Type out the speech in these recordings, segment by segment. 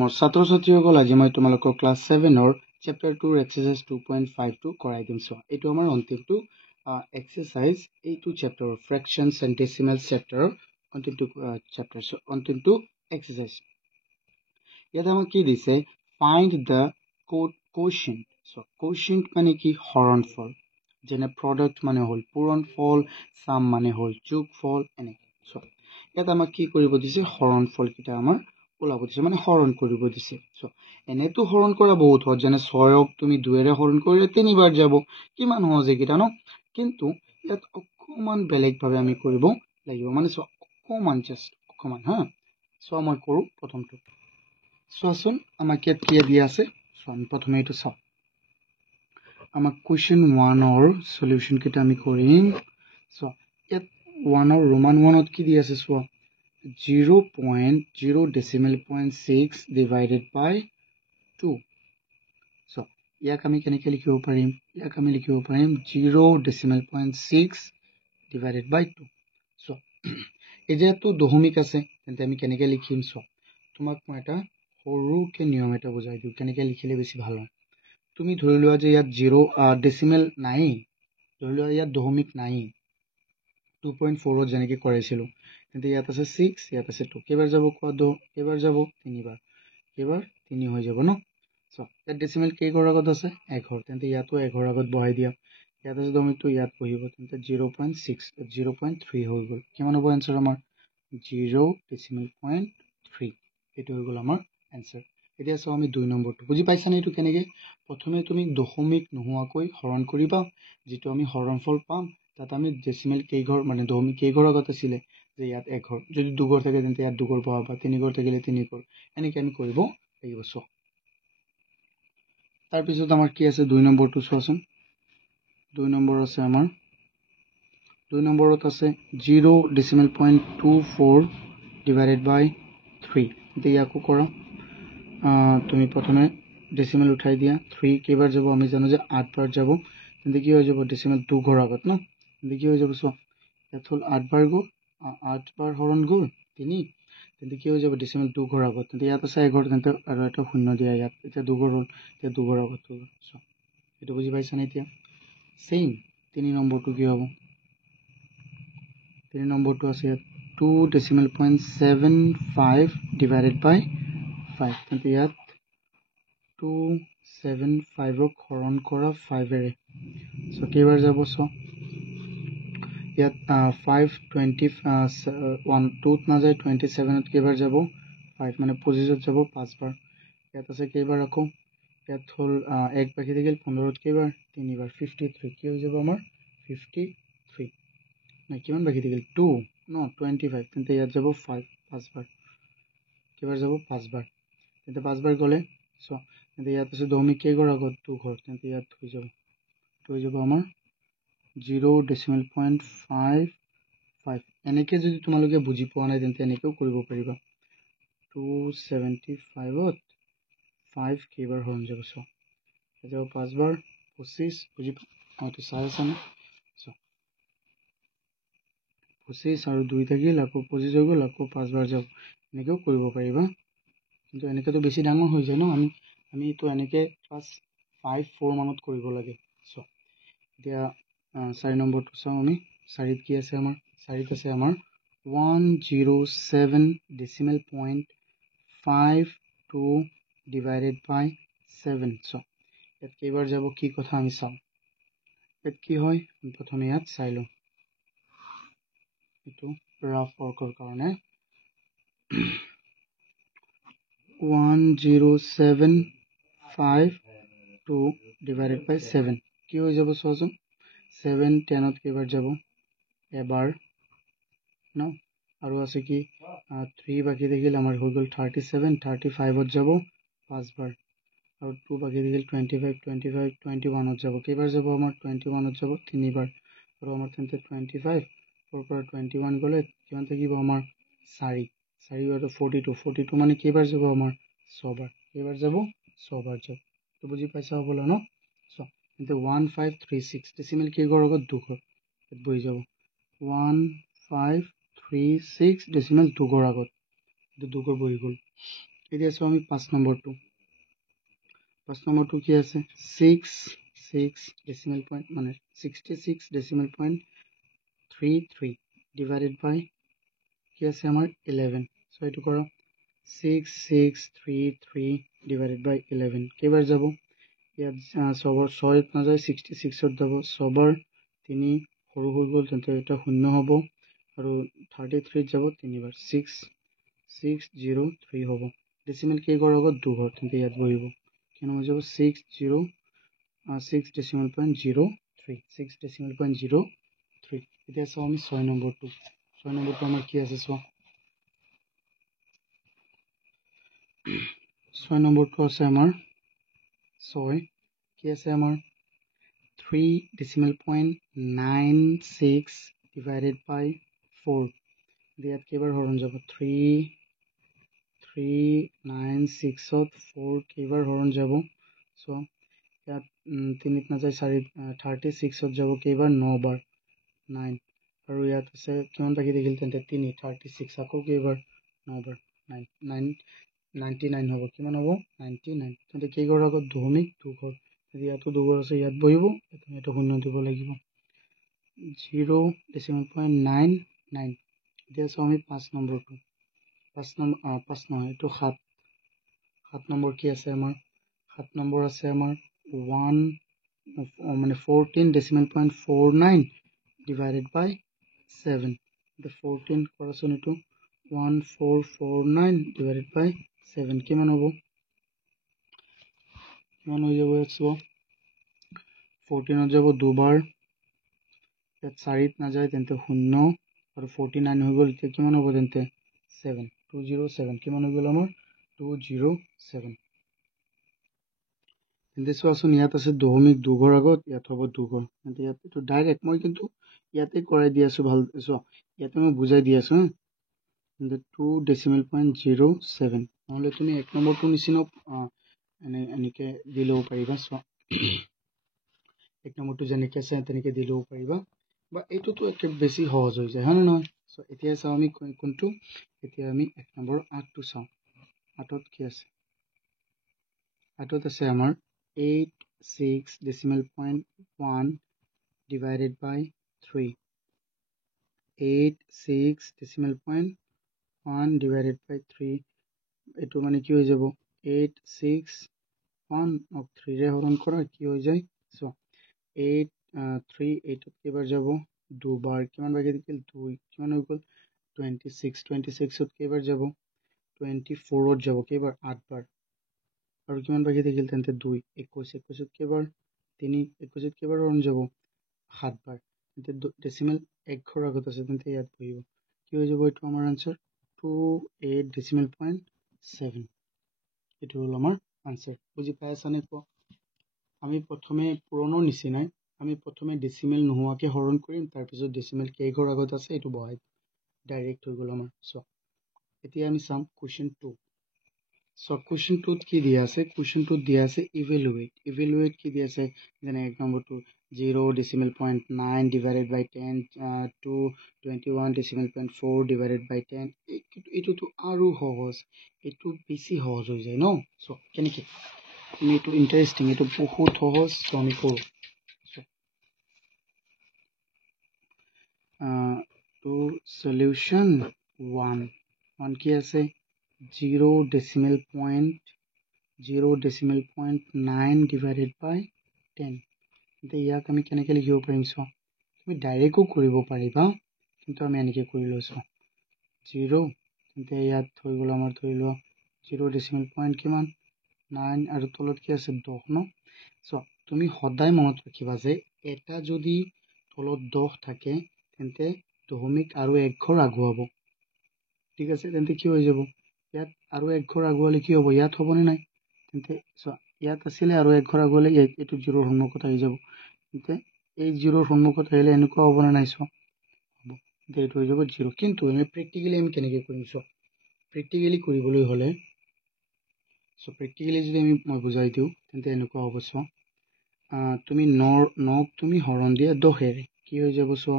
মোৰ ছাত্ৰ ছাত্ৰীসকল আজি মই তোমালোকক ক্লাছ 7 চেপ্টাৰ 2 এক্সাৰসাইজ 2.52 কৰাই দিম। এইটো আমাৰ অন্তিমটো এক্সাৰসাইজ এইটো চেপ্টাৰৰ ফ্ৰেকশনছ এণ্ড ডেচিমেলছ চেপ্টাৰৰ অন্তিমটো এক্সাৰসাইজ। ইয়াত আমাক কি দিছে, ফাইণ্ড দ্য কোটিয়েণ্ট। কোটিয়েণ্ট মানে কি, হৰণফল। যেনে প্ৰডাক্ট মানে হ'ল পূৰণফল, সাম মানে হ'ল যোগফল, এনেকৈ। ইয়াত আমাক কি কৰিব দিছে, হৰণফলকেইটা আমাৰ ওলাব দিছে, মানে হৰণ কৰিব দিছে। এনেতো হৰণ কৰা বহুত সহজ, যেনে 6ক তুমি 2ৰে হৰণ কৰিলে 3বাৰ যাব, কিমান সহজ এইকেইটা ন। কিন্তু ইয়াত অকণমান বেলেগভাৱে আমি কৰিব লাগিব, মানে অকণমান জাষ্ট অকণমান মই কৰোঁ প্ৰথমটো। চোৱাচোন আমাক ইয়াত কি দিয়া আছে, আমি প্ৰথমে এইটো চাওঁ। আমাক কুৱেশ্যন 1ৰ চলিউশ্যনকেইটা আমি কৰিম। ইয়াত 1ৰ ৰোমান 1ত কি দি আছে চোৱা, 0.0.6 divided by 2. ইয়াক আমি কেনেকৈ লিখিব পাৰিম, ইয়াক আমি লিখিব পাৰিম 0.6 divided by 2. এই যেহেতু দশমিক আছে, তেন্তে আমি কেনেকৈ লিখিম চোৱা। তোমাক মই এটা সৰুকৈ নিয়ম এটা বুজাই দিওঁ, কেনেকৈ লিখিলে বেছি ভাল হয়। তুমি ধৰি লোৱা যে ইয়াত 0 ডেচিমেল নাই, ধৰি লোৱা ইয়াত দশমিক নাই, 2.4ত যেনেকৈ কৰাইছিলোঁ, তেন্তে ইয়াত আছে 6, ইয়াত আছে 2, কেইবাৰ যাব কোৱা, কেইবাৰ যাব, 3বাৰ, কেইবাৰ 3 হৈ যাব ন। ইয়াত ডেচিমেল কেইঘৰ আগত আছে, 1 তেন্তে ইয়াতো 1 আগত বহাই দিয়া। ইয়াত আছে দশমিকটো, ইয়াত বহিব, তেন্তে 0.6, 0.3 হৈ গ'ল। কিমান হ'ব এনচাৰ আমাৰ, 0.3। এইটো হৈ গ'ল আমাৰ এনচাৰ। এতিয়া চাওঁ আমি 2 নম্বৰটো, বুজি পাইছানে এইটো কেনেকৈ। প্ৰথমে তুমি দশমিক নোহোৱাকৈ হৰণ কৰিবা, যিটো আমি হৰণফল পাম তাত আমি ডেচিমেল কেইঘৰ, মানে দশমিক কেইঘৰ আগত আছিলে, যে ইয়াত 1 ঘৰ, যদি 2 ঘৰ থাকে তেন্তে ইয়াত 2 ঘৰ বহাবা, 3 ঘৰ থাকিলে 3 ঘৰ, এনেকৈ আমি কৰিব লাগিব। তাৰপিছত আমাৰ কি আছে 2 নম্বৰটো চোৱাচোন। 2 নম্বৰ আছে আমাৰ, 2 নম্বৰত আছে 0.24 divided by 3. এতিয়া ইয়াকো কৰা, তুমি প্ৰথমে ডেচিমেল উঠাই দিয়া, 3 কেইবাৰ যাব, আমি জানো যে 8 বাৰ যাব, তেন্তে কি হৈ যাব, ডেচিমেল 2 ঘৰ আগত ন, তেন্তে কি হৈ যাব চোৱা, ইয়াত হ'ল 8 বাৰ গ'ল, 8 বাৰ হৰণ গ'ল 3, তেন্তে কি হৈ যাব, ডেচিমেল 2 ঘৰ আগত, তেন্তে ইয়াত আছে 1 ঘৰ, তেন্তে আৰু এটা শূন্য দিয়া ইয়াত, এতিয়া 2 ঘৰ হ'ল, এতিয়া 2 ঘৰ আগত হৈ গ'ল। এইটো বুজি পাইছানে এতিয়া। চেইম 3 নম্বৰটো কি হ'ব, 3 নম্বৰটো আছে ইয়াত 2.75 divided by 5, তেন্তে ইয়াত 275ক হৰণ কৰা 5ৰে, কেইবাৰ যাব চোৱা, ইয়াত 5 2ত নাযায়, 27ত কেইবাৰ যাব, 5 মানে 25ত যাব 5 বাৰ। ইয়াত আছে কেইবাৰ আকৌ, ইয়াত হ'ল 1 বাকী থাকিল, 15ত কেইবাৰ, 3বাৰ, 53, কি হৈ যাব আমাৰ 53, নাই কিমান বাকী থাকিল 2 ন, 25, তেন্তে ইয়াত যাব 5 বাৰ, কেইবাৰ যাব 5 বাৰ, তেন্তে 5 বাৰ গ'লে চোৱা, তেন্তে ইয়াত আছে দশমিক কেইঘৰ আগত, 2 ঘৰ, তেন্তে ইয়াত হৈ যাব আমাৰ 0.55। এনেকৈ যদি তোমালোকে বুজি পোৱা নাই তেন্তে এনেকৈও কৰিব পাৰিবা। 275ত 5 কেইবাৰ হৰণ যাব চোৱা, যাব 5 বাৰ, 25, বুজি এইটো চাই আছানে, 25 আৰু 2 থাকিল, আকৌ 25 হৈ গ'ল, আকৌ 5 বাৰ যাব, এনেকৈও কৰিব পাৰিবা। কিন্তু এনেকৈতো বেছি ডাঙৰ হৈ যায় ন, আমিতো এনেকৈ ক্লাছ 5-4 মানত কৰিব লাগে। এতিয়া 4 নম্বৰটো চাওঁ আমি। 4ত কি আছে আমাৰ, 4ত আছে আমাৰ 107.52 divided by 7. ইয়াত কেইবাৰ যাব, কি কথা আমি চাওঁ। ইয়াত কি হয়, প্ৰথমে ইয়াত চাই লওঁ, এইটো ৰাফ ৱৰ্কৰ কাৰণে 107.52 divided by 7, কি হৈ যাব চোৱাচোন, 7 10ত কেইবাৰ যাব, এবাৰ ন, আৰু আছে কি 3 বাকী থাকিল, আমাৰ হৈ গ'ল 37, 35ত যাব 5 বাৰ, আৰু 2 বাকী থাকিল 25, 21ত যাব, কেইবাৰ যাব আমাৰ 21ত যাব 3বাৰ, আৰু আমাৰ তেন্তে 25 পৰা 21 গ'লে কিমান থাকিব আমাৰ 4 আৰু 42 মানে কেইবাৰ যাব আমাৰ 6 বাৰ, কেইবাৰ যাব 6 বাৰ যাব। তো বুজি পাইছা হ'বলা ন। তেন্তে 1536 ডেচিমেল কেইঘৰ আগত, 2 ঘৰ, ইয়াত বহি যাব 1536 ডেচিমেল 2 ঘৰ আগত, 2 ঘৰ বহি গ'ল। এতিয়া চাওঁ আমি 5 নম্বৰটো কি আছে 6 ডেসিমেল পয়েন্ট মানে 66.33 ডিভাইডেড বাই কি আছে আমাৰ 11 সো এটো কৰক 6633 ডিভাইডেড বাই 11 কেইবাৰ যাব ইয়াত সবৰ 6 নাযায় 66 ত যাব সবৰ 3 সৰু হৈ গ'ল তেন্তে এটা শূন্য হ'ব আৰু 33 যাব 3 বাৰ 6603 হ'ব ডেসিমেল কেইবাৰ আগত 2 ঘৰ তেন্তে ইয়াত বহিব কেনে হৈ যাব 6 ডেসিমেল পয়েন্ট 03 6 ডেসিমেল পয়েন্ট 03 এতিয়া চাওঁ আমি 6 নম্বৰটো আমাৰ কি আছে চাওঁ 6 নম্বৰটো আছে আমাৰ 6 কি আছে আমাৰ 3 decimal point 96 divided by 4 দিয়াত কেইবাৰ হৰণ যাব 396 ত 4 কেইবাৰ হৰণ যাব সো ইয়াত 3 নাযায় 36 ত যাব কেইবাৰ 9 বাৰ 9 আৰু ইয়াত আছে কিমান বাকি থাকিল তেন্তে 3 36 আকৌ কেইবাৰ 9 বাৰ 99 হ'ব কিমান হ'ব 99 তেন্তে কেইবাৰ আগত দশমিক 2 ঘৰ ইয়াতো 2 ঘৰ আছে ইয়াত বহিব এটা শূন্য দিব লাগিব 0.99 এতিয়া চাওঁ আমি 5 নম্বৰটো 5 নহয় এটো 7 নম্বৰ কি আছে আমাৰ 7 নম্বৰ আছে আমাৰ 1 মানে 14.49 divided by 7 the 14 কৰাচোন এটো 1449 divided by 7 কিমান হ'ব কিমান হৈ যাব ইয়াত 14 যাব দুবাৰ ইয়াত 4 নাযায় তেন্তে 0 আৰু 49 হৈ গ'ল এতিয়া কিমান হ'ব তেন্তে 7 207 কিমান হৈ গ'ল আমাৰ 207 তেন্তে চোৱাচোন ইয়াত আছে দশমিক 2 ঘৰ আগত ইয়াত হ'ব 2 ঘৰ তেন্তে ইয়াত এটো ডাইৰেক্ট মই কিন্তু ইয়াতে কৰাই দি আছো ভাল চোৱা ইয়াতে মই বুজাই দি আছো তেন্তে 2 ডেসিমেল পয়েন্ট 07 নহলে তুমি 1 নম্বৰটো নিচিনা এনেকে দিলেও পাৰিবা চোৱা 1 নম্বৰটো যেনেকৈ আছে তেনেকৈ দিলেও পাৰিবা বা এইটোতো একে বেছি সহজ হৈ যায় হয় না নহয় সো এতিয়া চাওঁ আমি কোনটো এতিয়া আমি 1 নম্বৰ 8টো চাওঁ 8ত কি আছে 8ত আছে আমাৰ 86 decimal point 1 divided by 3 86 decimal point 1 divided by 3 এটো মানে কি হৈ যাব 86 of 3 ৰে হৰণ কৰা কি হৈ যায় সো 3 8 কেইবাৰ যাব দুবাৰ কিমান বাকি থাকিল 2 কিমান হৈ গ'ল 26 ত কেইবাৰ যাব 24 ত যাব কেইবাৰ 8 বাৰ আৰু কিমান বাকি থাকিল তেন্তে 2 21 ত কেইবাৰ 3 21 ত কেইবাৰ হৰণ যাব 7 বাৰ তেন্তে ডেসিমেল 1 ঘৰ আগত আছে তেন্তে ইয়াত বহিব কি হৈ যাব এটো আমাৰ আনসাৰ 28 decimal point 7 এটো হল আমাৰ আনসাৰ বুজি পাইছানে তো আমি প্ৰথমে পুৰণো নিচিনাই আমি প্ৰথমে ডেসিমেল নোহোৱাকে হৰণ কৰিম তাৰ পিছত ডেসিমেল কেই ঘৰ আগত আছে এটো বহাই ডাইৰেক্ট হৈ গ'ল আমাৰ সো এতিয়া আমি চাম কোৱেশ্চন 2 সো কোৱেশ্চন 2 ত কি দিয়া আছে কোৱেশ্চন 2 ত দিয়া আছে ইভালুৱেট কি দিয়া আছে যেনে 1 নম্বৰটো 0.9 divided by 10 to 21.4 divided by 10 এটোতো আৰু সহজ এটো বেছি সহজ হৈ যায় ন সো কেনেকে তুমি এটো ইন্টারেস্টিং এটো বহুত সহজ সো আমি কৰো তো সলিউশন 1 কি আছে 0.9 divided by 10 এতিয়া ইয়াক আমি কেনেকৈ লিখিব পাৰিম চোৱা তুমি ডাইৰেক্টও কৰিব পাৰিবা কিন্তু আমি এনেকৈ কৰি লৈছো 0 এতিয়া ইয়াত হৈ গ'ল আমাৰ ধৰি লোৱা 0.9 কিমান 9 আৰু তলত কি আছে 10 ন সো তুমি সদায় মনত ৰাখিবা যে এটা যদি তলত 10 থাকে তেন্তে দশমিক আৰু 1 ঘৰ আগুৱাব ঠিক আছে তেন্তে কি হৈ যাব ইয়াত আৰু 1 ঘৰ আগুৱালে কি হ'ব ইয়াত হ'বনে নাই তেন্তে সো ইয়াত আছিল আৰু 1 ঘৰ আগুৱালে এটো 0 ৰ সন্মুখত আহি যাব তেন্তে এই 0 ৰ সন্মুখত আহিলে এনেকুৱা হ'বনে নাই সো হ'ব এটো হৈ যাব 0 কিন্তু আমি প্ৰ্যাকটিক্যালি আমি কেনেকৈ কৰিম সো প্ৰ্যাকটিক্যালি কৰিবলৈ হলে সো প্ৰ্যাকটিক্যালি যদি আমি মই বুজাই দিও তেন্তে এনেকুৱা হ'ব সো তুমি 9 তুমি হৰণ দিয়া 10 এৰে কি হৈ যাব সো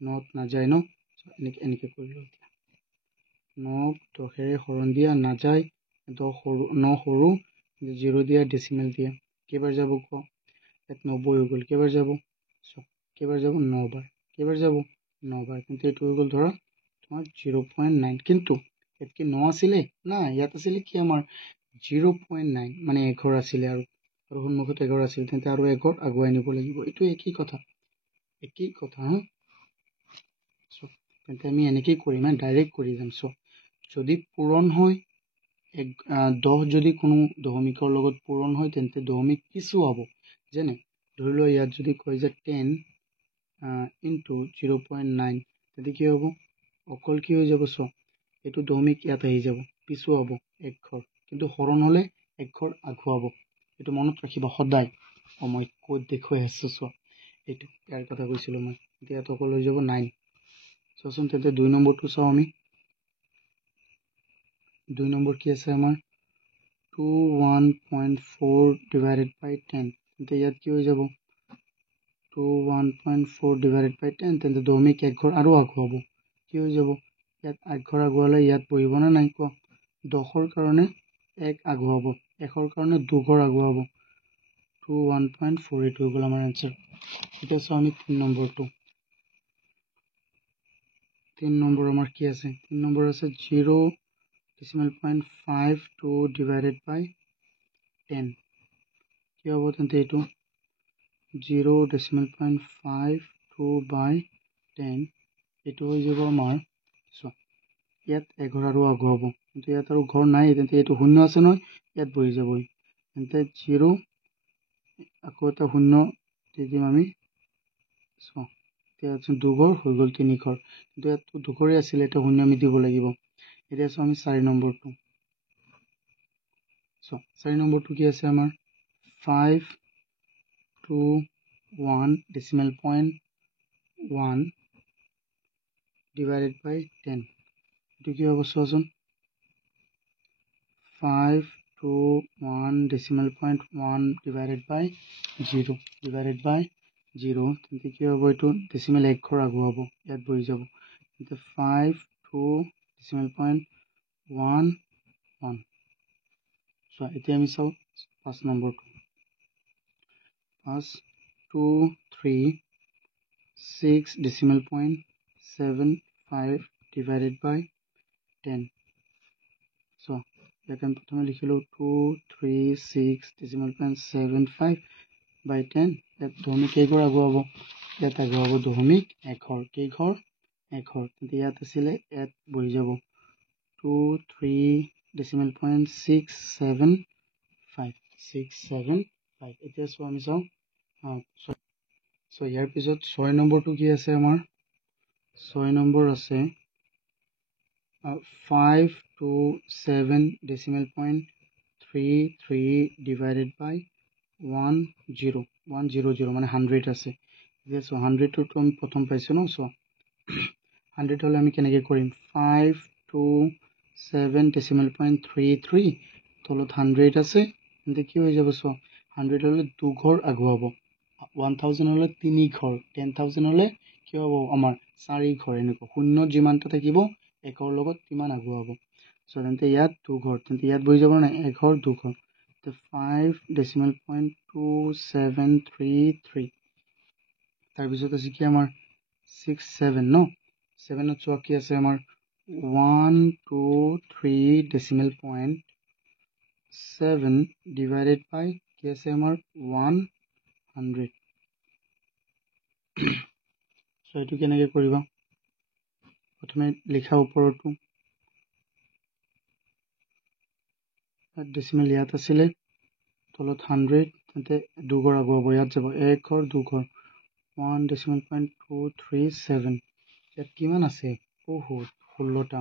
9 নাযায় ন এনেকৈ কৰিলো 9 10 এৰে হৰণ দিয়া নাযায় 10 সৰু 9 সৰু 0 দিয়া ডেচিমেল দিয়া কেইবাৰ যাব কোৱা ইয়াত 90 হৈ গ'ল কেইবাৰ যাব কেইবাৰ যাব 9 বাৰ কেইবাৰ যাব 9 বাৰ কিন্তু এইটো হৈ গ'ল ধৰা তোমাৰ 0.9 কিন্তু ইয়াত কি 9 আছিলে না ইয়াত আছিলে কি আমাৰ 0.9 মানে 1 ঘৰ আছিলে আৰু সন্মুখত 1 ঘৰ আছিল তেন্তে আৰু 1 ঘৰ আগুৱাই নিব লাগিব এইটো একেই কথা হা তেন্তে আমি এনেকেই কৰিম ডাইৰেক্ট কৰি যাম যদি পূৰণ হয় 10 যদি কোনো দশমিকৰ লগত পূৰণ হয় তেন্তে দশমিক পিছুৱাব যেনে ধৰি লও ইয়াত যদি কয় যে 10 into 0.9 তেন্তে কি হ'ব অকল কি হৈ যাব এইটো দশমিক ইয়াত আহি যাব পিছুৱাব 1 ঘৰ কিন্তু হৰণ হলে 1 ঘৰ আগুৱাব এইটো মনত ৰাখিবা সদায় মই ক'ত দেখুৱাই আছো এইটো ইয়াৰ কথা কৈছিলো মই এতিয়া ইয়াত অকল হৈ যাব 9 চোৱাচোন তেন্তে 2 নম্বৰটো চাওঁ আমি 2 নম্বৰ কি আছে আমাৰ 21.4 divided by 10 তেন্তে ইয়াত কি হৈ যাব 21.4 divided by 10 তেন্তে দশমিক 1 ঘৰ আৰু আগুৱাব কি হৈ যাব ইয়াত 1 ঘৰ আগুৱালে ইয়াত বহিব না নাই কোৱা 10ৰ কাৰণে 1 আগুৱাব 1ৰ কাৰণে 2 ঘৰ আগুৱাব 21.4 এইটো হৈ গ'ল আমাৰ আনসাৰ এতিয়া চাওঁ আমি 3 নম্বৰটো 3 নম্বৰ আমাৰ কি আছে 3 নম্বৰ আছে 0.52 divided by 10 কি হ'ব তেন্তে এইটো 0.52 by 10 এইটো হৈ যাব আমাৰ ইয়াত 1 ঘৰ আৰু আগুৱাব কিন্তু ইয়াত আৰু ঘৰ নাই তেন্তে এইটো শূন্য আছে নহয় ইয়াত বহি যাবই তেন্তে 0 আকৌ এটা শূন্য দি দিম আমি এতিয়া 2 ঘৰ হৈ গ'ল 3 ঘৰ কিন্তু ইয়াত 2 ঘৰে আছিল এটা শূন্য আমি দিব লাগিব এতিয়া চাওঁ আমি 4 নম্বৰটো 4 নম্বৰটো কি আছে আমাৰ 521 decimal point 1 divided by 10 এইটো কি হ'ব চোৱাচোন 521 decimal point 1 divided by 0 তেন্তে কি হ'ব এইটো ডেচিমেল 1 ঘৰ আগুৱাব ইয়াত বহি যাব তেন্তে 52 decimal point 1 এতিয়া আমি চাওঁ 5 নম্বৰটো 236 decimal point 75 divided by 10 ইয়াত আমি প্ৰথমে লিখিলো 236 decimal point 75 by 10 ইয়াত দশমিক কেই ঘৰ আগুৱাব ইয়াত আগুৱাব দশমিক 1 ঘৰ কেই ঘৰ 1 ঘৰ কিন্তু ইয়াত আছিলে ইয়াত বহি যাব 23 decimal point 675 এতিয়া আমি চাওঁ ইয়াৰ পিছত 6 নম্বৰটো কি আছে আমাৰ 6 নম্বৰ আছে 527 decimal point 33 divided by 10 মানে 100 আছে এতিয়া 100 টো আমি প্ৰথম পাইছো ন 100 হলে আমি কেনেকৈ কৰিম 527 decimal point 33 তলত 100 আছে তেন্তে কি হৈ যাব 100 হলে 2 ঘৰ আগুৱাব 1000 হলে 3 ঘৰ 10000 হলে কি হ'ব আমাৰ 4 ঘৰ এনেকুৱা শূন্য যিমানটা থাকিব 1ৰ লগত কিমান আগুৱাব তেন্তে ইয়াত 2 ঘৰ তেন্তে ইয়াত বহি যাব না 1 ঘৰ 2 ঘৰ 5 decimal point 2733 তাৰপিছত আছে কি আমাৰ 67 ন 7ত চোৱা কি আছে আমাৰ 123 decimal point 7 divided by কি আছে আমাৰ 100 এইটো কেনেকৈ কৰিবা প্ৰথমে লিখা ওপৰটো ডেচিমেল ইয়াত আছিলে তলত 100 তেন্তে 2 ঘৰ আগুৱাব ইয়াত যাব 1 ঘৰ 2 ঘৰ 1.237 ইয়াত কিমান আছে বহুত 16টা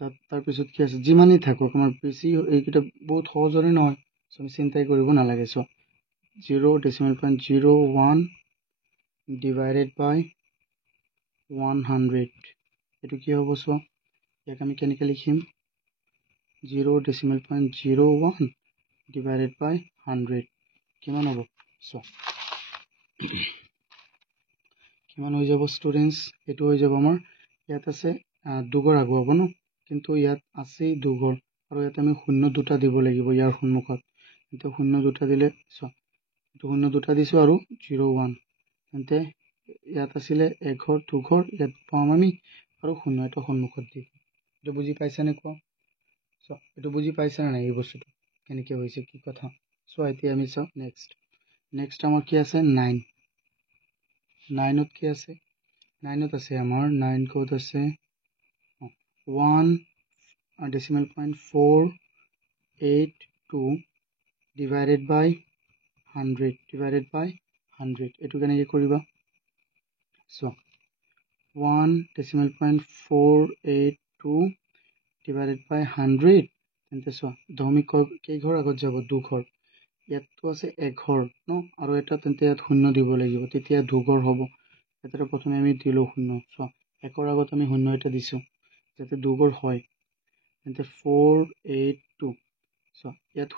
তাৰপিছত কি আছে যিমানেই থাকক আমাৰ বেছি এইকেইটা বহুত সহজৰে নহয় আমি চিন্তাই কৰিব নালাগে 0.01 divided by 100 এইটো কি হ'ব ইয়াক আমি কেনেকৈ লিখিম 0.01 divided by 100 কিমান হ'ব কিমান হৈ যাব ষ্টুডেন্টস এইটো হৈ যাব আমাৰ ইয়াত আছে 2 ঘৰ আগুৱাব ন কিন্তু ইয়াত আছে 2 ঘৰ আৰু ইয়াত আমি 0 দুটা দিব লাগিব ইয়াৰ সন্মুখত কিন্তু 0 দুটা দিলে চোৱা 0 দুটা দিছো আৰু 0 1 তেন্তে ইয়াত আছিলে 1 ঘৰ 2 ঘৰ ইয়াত পাম আমি আৰু 0 এটা সন্মুখত দিম এটো বুজি পাইছা নে কোৱা সো এটো বুজি পাইছা না এই বস্তুটো কেনেকৈ হৈছে কি কথা সো এতিয়া আমি চাও নেক্সট আমাৰ কি আছে 9 9ত কি আছে 9ত আছে আমাৰ 9 ক'ত আছে 1 decimal point 482 divided by 100 এটো কেনেকৈ কৰিবা so 1 decimal point 482 divided by 100 তেন্তে সো দশমিক কেই ঘৰ আগত যাব 2 ঘৰ ইয়াতো আছে 1 ঘৰ ন আৰু এটা তেন্তে ইয়াত 0 দিব লাগিব তেতিয়া 2 ঘৰ হ'ব এটা প্ৰথমে আমি দিলো 0 সো 1 আগত আমি 0 এটা দিছো যাতে 2 ঘৰ হয় তেন্তে 482 সো ইয়াত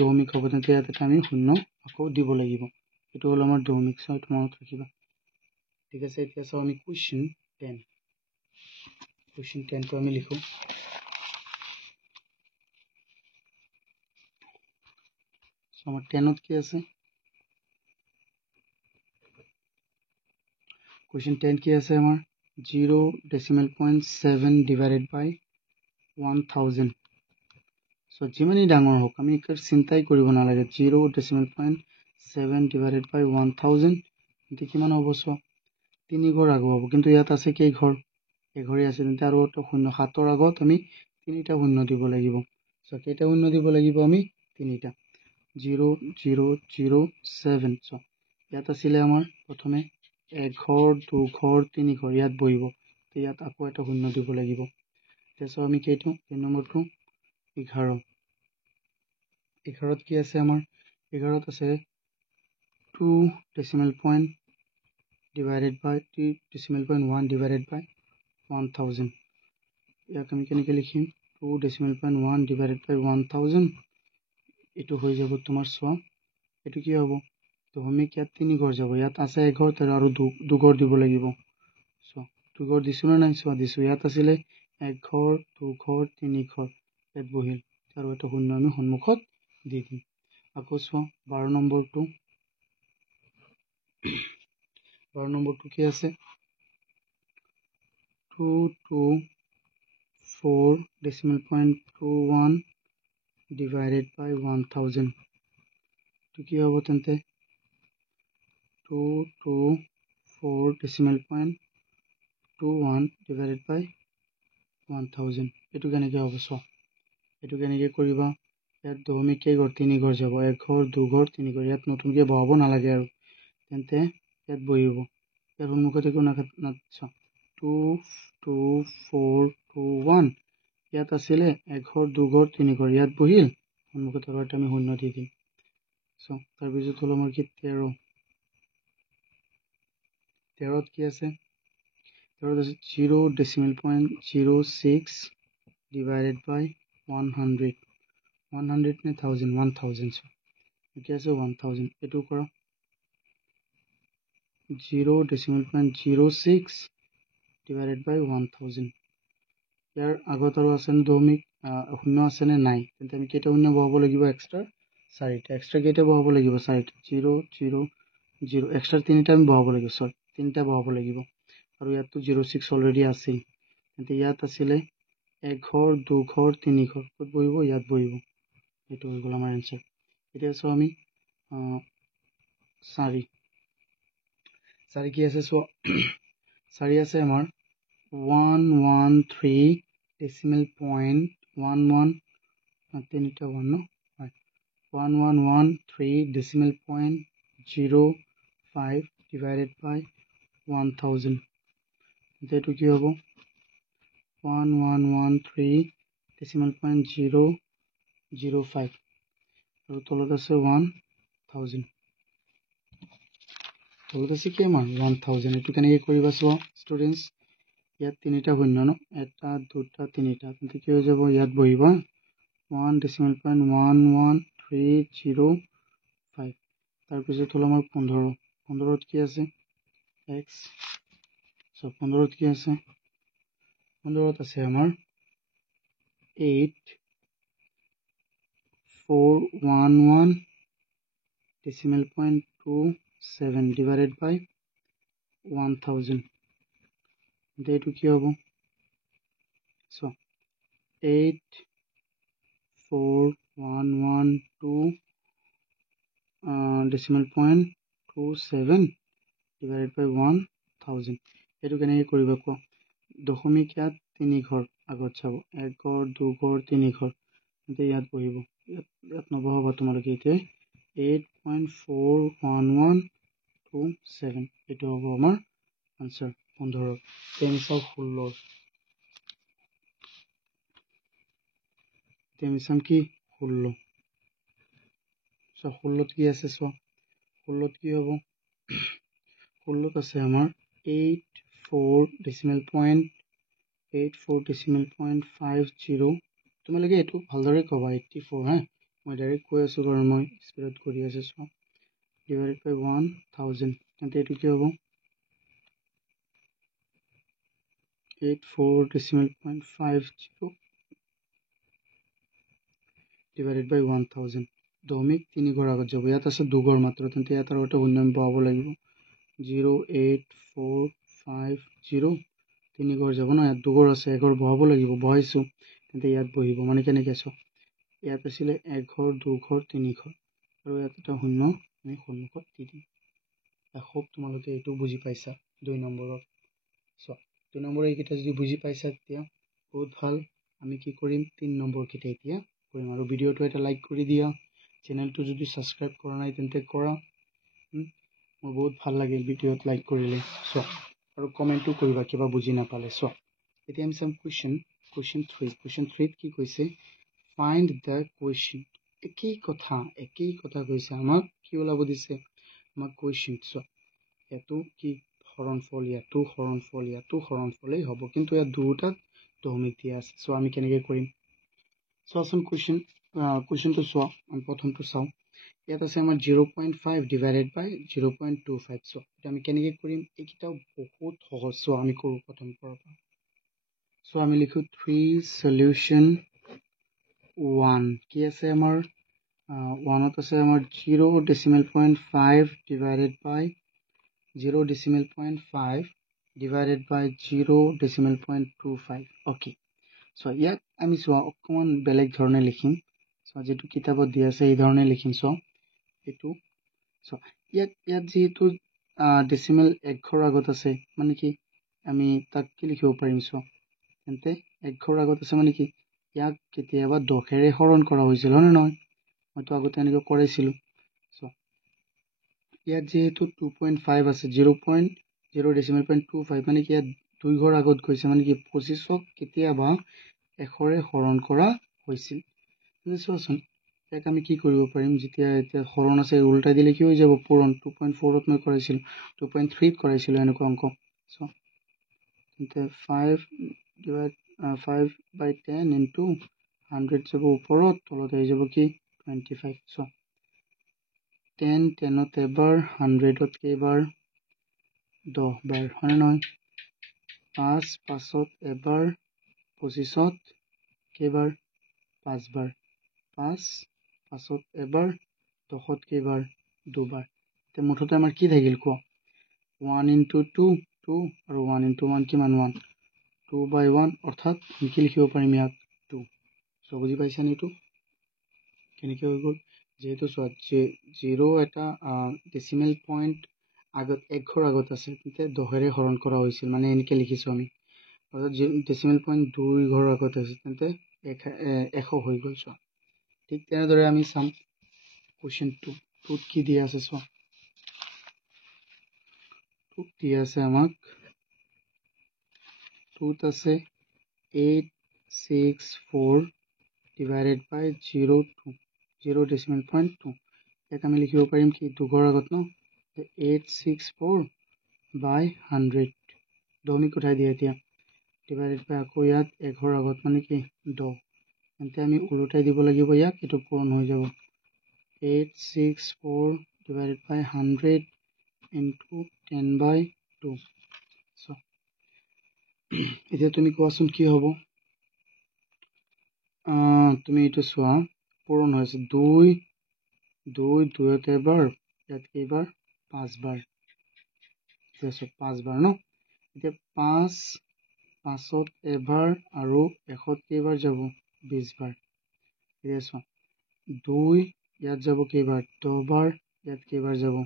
দশমিক হ'ব তেন্তে ইয়াত আমি 0 আকৌ দিব লাগিব এটো হল আমাৰ দশমিক সো এটো মনত ৰাখিবা ঠিক আছে এতিয়া সো আমি কোৱেশ্চন 10 টো আমি লিখো সো আমাৰ 10ত কি আছে কোৱেশ্চন 10 কি আছে আমাৰ 0.7 divided by 1000 সো যিমানই ডাঙৰ হোক আমি একৰ চিন্তাই কৰিব নালাগে 0.7 divided by 1000 এটো কিমান হ'ব সো 3 ঘৰ আগত হ'ব কিন্তু ইয়াত আছে কেই ঘৰ এঘৰে আছে তেন্তে আৰু এটা 0 7ৰ আগত আমি 3টা 0 দিব লাগিব সো কেইটা 0 দিব লাগিব আমি 3টা 0007 সো ইয়াত আছিল আমাৰ প্ৰথমে 1 ঘৰ 2 ঘৰ 3 ঘৰ ইয়াত বহিব ইয়াত আকৌ এটা 0 দিব লাগিব তেসো আমি কেইটো 3 নম্বৰটো 11 11ত কি আছে আমাৰ 11ত আছে 2 decimal point divided by 3 decimal point 1 divided by 1000 ইয়াক আমি কেনেকৈ লিখিম 2 decimal point 1 divided by 1000 এটো হৈ যাব তোমাৰ সো এটো কি হ'ব দশমিক ইয়াত 3 ঘৰ যাব ইয়াত আছে 1 ঘৰ তাৰ আৰু 2 ঘৰ দিব লাগিব সো 2 ঘৰ দিছো না নাই সো দিছো ইয়াত আছিল 1 ঘৰ 2 ঘৰ 3 ঘৰ ইয়াত বহিল আৰু এটা 0 আমি সন্মুখত দি দিম আকৌ সো 12 নম্বৰটো কি আছে 224 decimal point 21 divided by 1000 তো কি হ'ব তেন্তে 224 decimal point 21 divided by 1000 এটো কেনেকৈ হ'ব সো এটো কেনেকৈ কৰিবা ইয়াত দশমিক কেই ঘৰ 3 ঘৰ যাব 1 ঘৰ 2 ঘৰ 3 ঘৰ ইয়াত নতুনকৈ বহাব নালাগে আৰু তেন্তে ইয়াত বহিব ইয়াৰ সন্মুখত একো নাথাকে 22421 ইয়াত আছিল 1 ঘৰ 2 ঘৰ 3 ঘৰ ইয়াত বহিল সন্মুখত আৰু এটা আমি 0 দি দিম সো তাৰ পিছত হল আমাৰ কি 13ত কি আছে 13ত আছে 0.06 divided by 100 100 নে 1000 1000 সো কি আছে 1000 এটো কৰা 0.06 divided by 1000 ইয়াৰ আগত আৰু আছে দশমিক 0 আছে নে নাই তেন্তে আমি কেইটা 0 বহাব লাগিব এক্সট্ৰা 4টা এক্সট্ৰা কেইটা বহাব লাগিব 4টা 0 0 0 এক্সট্ৰা 3টা আমি বহাব লাগিব সৰি 3টা বহাব লাগিব আৰু ইয়াতো 06 অলৰেডি আছে তেন্তে ইয়াত আছিল 1 ঘৰ 2 ঘৰ 3 ঘৰ কত বহিব ইয়াত বহিব এটো হৈ গল আমাৰ आंसर এতিয়া সো আমি 4 কি আছে সো 4 আছে আমাৰ 113 decimal point 11 তিনিটা 1 no 1113 decimal point 05 divided by 1000 এটো কি হ'ব 1113 decimal point 005 আৰু তলত আছে 1000 তলত আছে কি আমাৰ 1000 এটো কেনেকৈ কৰিবা সো ষ্টুডেন্টস ইয়াত তিনিটা 0 ন এটা দুটা তিনিটা তেন্তে কি হৈ যাব ইয়াত বহিবা 1 decimal point 11305 তাৰ পিছত হল আমাৰ 15ত কি আছে x সো 15ত কি আছে 15ত আছে আমাৰ 0.8411 decimal point 27 divided by 1000 এইটো কি হ'ব so 84112 decimal point 27 divided by 1000 এইটো কেনেকৈ কৰিবা কোৱা দশমিক ইয়াত 3 ঘৰ আগত চাব 1 ঘৰ 2 ঘৰ 3 ঘৰ এতিয়া ইয়াত বহিব ইয়াত নবহাব তোমালোকে এতিয়া 8.41127 এইটো হ'ব আমাৰ আনসাৰ 15 তেমিছাম 16 তেমিছাম কি 16 so 16 কি আছে চোৱা 16 কি হ'ব 16 আছে আমাৰ 84 decimal point 50 তোমালোকে এইটো ভালদৰে ক'বা 84 হা মই ডাইৰেক্ট কৈ আছো কাৰণ মই স্পিডত কৰি আছো so divided by 1000 তেন্তে এইটো কি হ'ব 84 decimal point 50 divided by 1000 দশমিক 3 ঘৰ আগত যাব ইয়াত আছে 2 ঘৰ মাত্ৰ তেন্তে ইয়াত আৰু এটা গুণন পাব লাগিব 08450 3 ঘৰ যাব না ইয়াত 2 ঘৰ আছে 1 ঘৰ বহাব লাগিব বহাইছো তেন্তে ইয়াত বহিব মানে কেনেকৈ আছে ইয়াত আছিল 1 ঘৰ 2 ঘৰ 3 ঘৰ আৰু ইয়াত এটা শূন্য আমি সন্মুখত দি দিম আশা তোমালোকে এইটো বুজি পাইছা 2 নম্বৰৰ সো 2 নম্বৰ এইকেইটা যদি বুজি পাইছা তেতিয়া বহুত ভাল আমি কি কৰিম 3 নম্বৰ কেইটা এতিয়া কৰিম আৰু ভিডিওটো এটা লাইক কৰি দিয়া চেনেলটো যদি সাবস্ক্ৰাইব কৰা নাই তেন্তে কৰা মোৰ বহুত ভাল লাগিল ভিডিওত লাইক কৰিলে সো আৰু কমেন্টও কৰিবা কিবা বুজি নাপালে সো এতিয়া আমি সাম question 3 কি কৈছে find the question একই কথা কৈছে আমাক কি ওলাব দিছে আমাক question সো এটো কি হৰণফলেই হ'ব কিন্তু ইয়াত দুটা দশমিক দিয়া আছে সো আমি কেনেকৈ কৰিম সো আসুন কোৱেশ্চনটো চোৱা আমি প্ৰথমটো চাও ইয়াত আছে আমাৰ 0.5 divided by 0.25 সো এটা আমি কেনেকৈ কৰিম এইটা বহুত সহজ সো আমি কৰো প্ৰথম পৰা সো আমি লিখো 3 solution 1 কি আছে আমাৰ 1 ত আছে আমাৰ 0.5 divided by 0.5 divided by 0.25 okay so ইয়াত আমি চোৱা অকমান বেলেগ ধৰণে লিখিম so যেটো কিতাপত দিয়া আছে এই ধৰণে লিখিম so এটো so ইয়াত যেটো ডেসিমেল এক ঘৰ আগত আছে মানে কি আমি তাক কি লিখিব পাৰিম so তেন্তে এক ঘৰ আগত আছে মানে কি ইয়াক কেতিয়াবা দশেৰে হৰণ কৰা হৈছিল হয় নহয় মইতো আগতে এনেকৈ কৰিছিলো so ইয়াত যেটো 2.5 আছে 0.0.25 মানে কি ইয়াত দুই ঘৰ আগত গৈছে মানে কি 25ক কেতিয়াবা এশৰে হৰণ কৰা হৈছিল চোৱাচোন ইয়াক আমি কি কৰিব পাৰিম যেতিয়া এতিয়া হৰণ আছে উল্টা দিলে কি হৈ যাব পূৰণ 2.4 ত মই কৰিছিল 2.3 ত কৰিছিল এনেকুৱা অংক সো তেন্তে 5/10 into 100 যাব ওপৰত তলত আহি যাব কি 25 সো 10 10ত এবাৰ 100ত কেইবাৰ 10 বাৰ হয় নহয় 5 5ত এবাৰ 25ত কেইবাৰ 5 বাৰ 5 5ত এবাৰ 10ত কেইবাৰ 2 বাৰ তে মুঠতে আমাৰ কি থাকিল কোৱা 1 into 2 2 আৰু 1 into 1 কিমান 1 2/1 অৰ্থাৎ আমি কি লিখিব পাৰিম ইয়াক 2 সো বুজি পাইছানে এইটো কেনেকৈ হৈ গ'ল যেহেতু চোৱা 0 এটা ডেসিমেল পইণ্ট আগত এক ঘৰ আগত আছে তেন্তে দহেৰে হৰণ কৰা হৈছিল মানে এনেকৈ লিখিছো আমি অৰ্থাৎ ডেসিমেল পইণ্ট 2 ঘৰ আগত আছে তেন্তে 100 হৈ গ'ল চোৱা ঠিক তেনেদৰে আমি চাম কোৱেশ্চন 2 কি দিয়া আছে চোৱা 2 দিয়া আছে আমাক 2 আছে 864 divided by 0.2 ইয়াক আমি লিখিব পাৰিম কি দুঘৰ আগত ন 864 by 100 দশমিক উঠাই দিয়া এতিয়া divided by আকৌ ইয়াত এঘৰ আগত মানে কি 10 তেন্তে আমি উলটাই দিব লাগিব ইয়াক এটো পূৰণ হৈ যাব 864 divided by 100 into 10/2 so এতিয়া তুমি কোৱাচোন কি হ'ব তুমি এইটো চোৱা পূৰণ হৈছে 2 2 এবাৰ ইয়াত কেইবাৰ 5 বাৰ 5 বাৰ ন এতিয়া 5 5ত এবাৰ আৰু 100ত কেইবাৰ যাব 20 বাৰ এতিয়া চোৱা 2 ইয়াত যাব কেইবাৰ 10 বাৰ ইয়াত কেইবাৰ যাব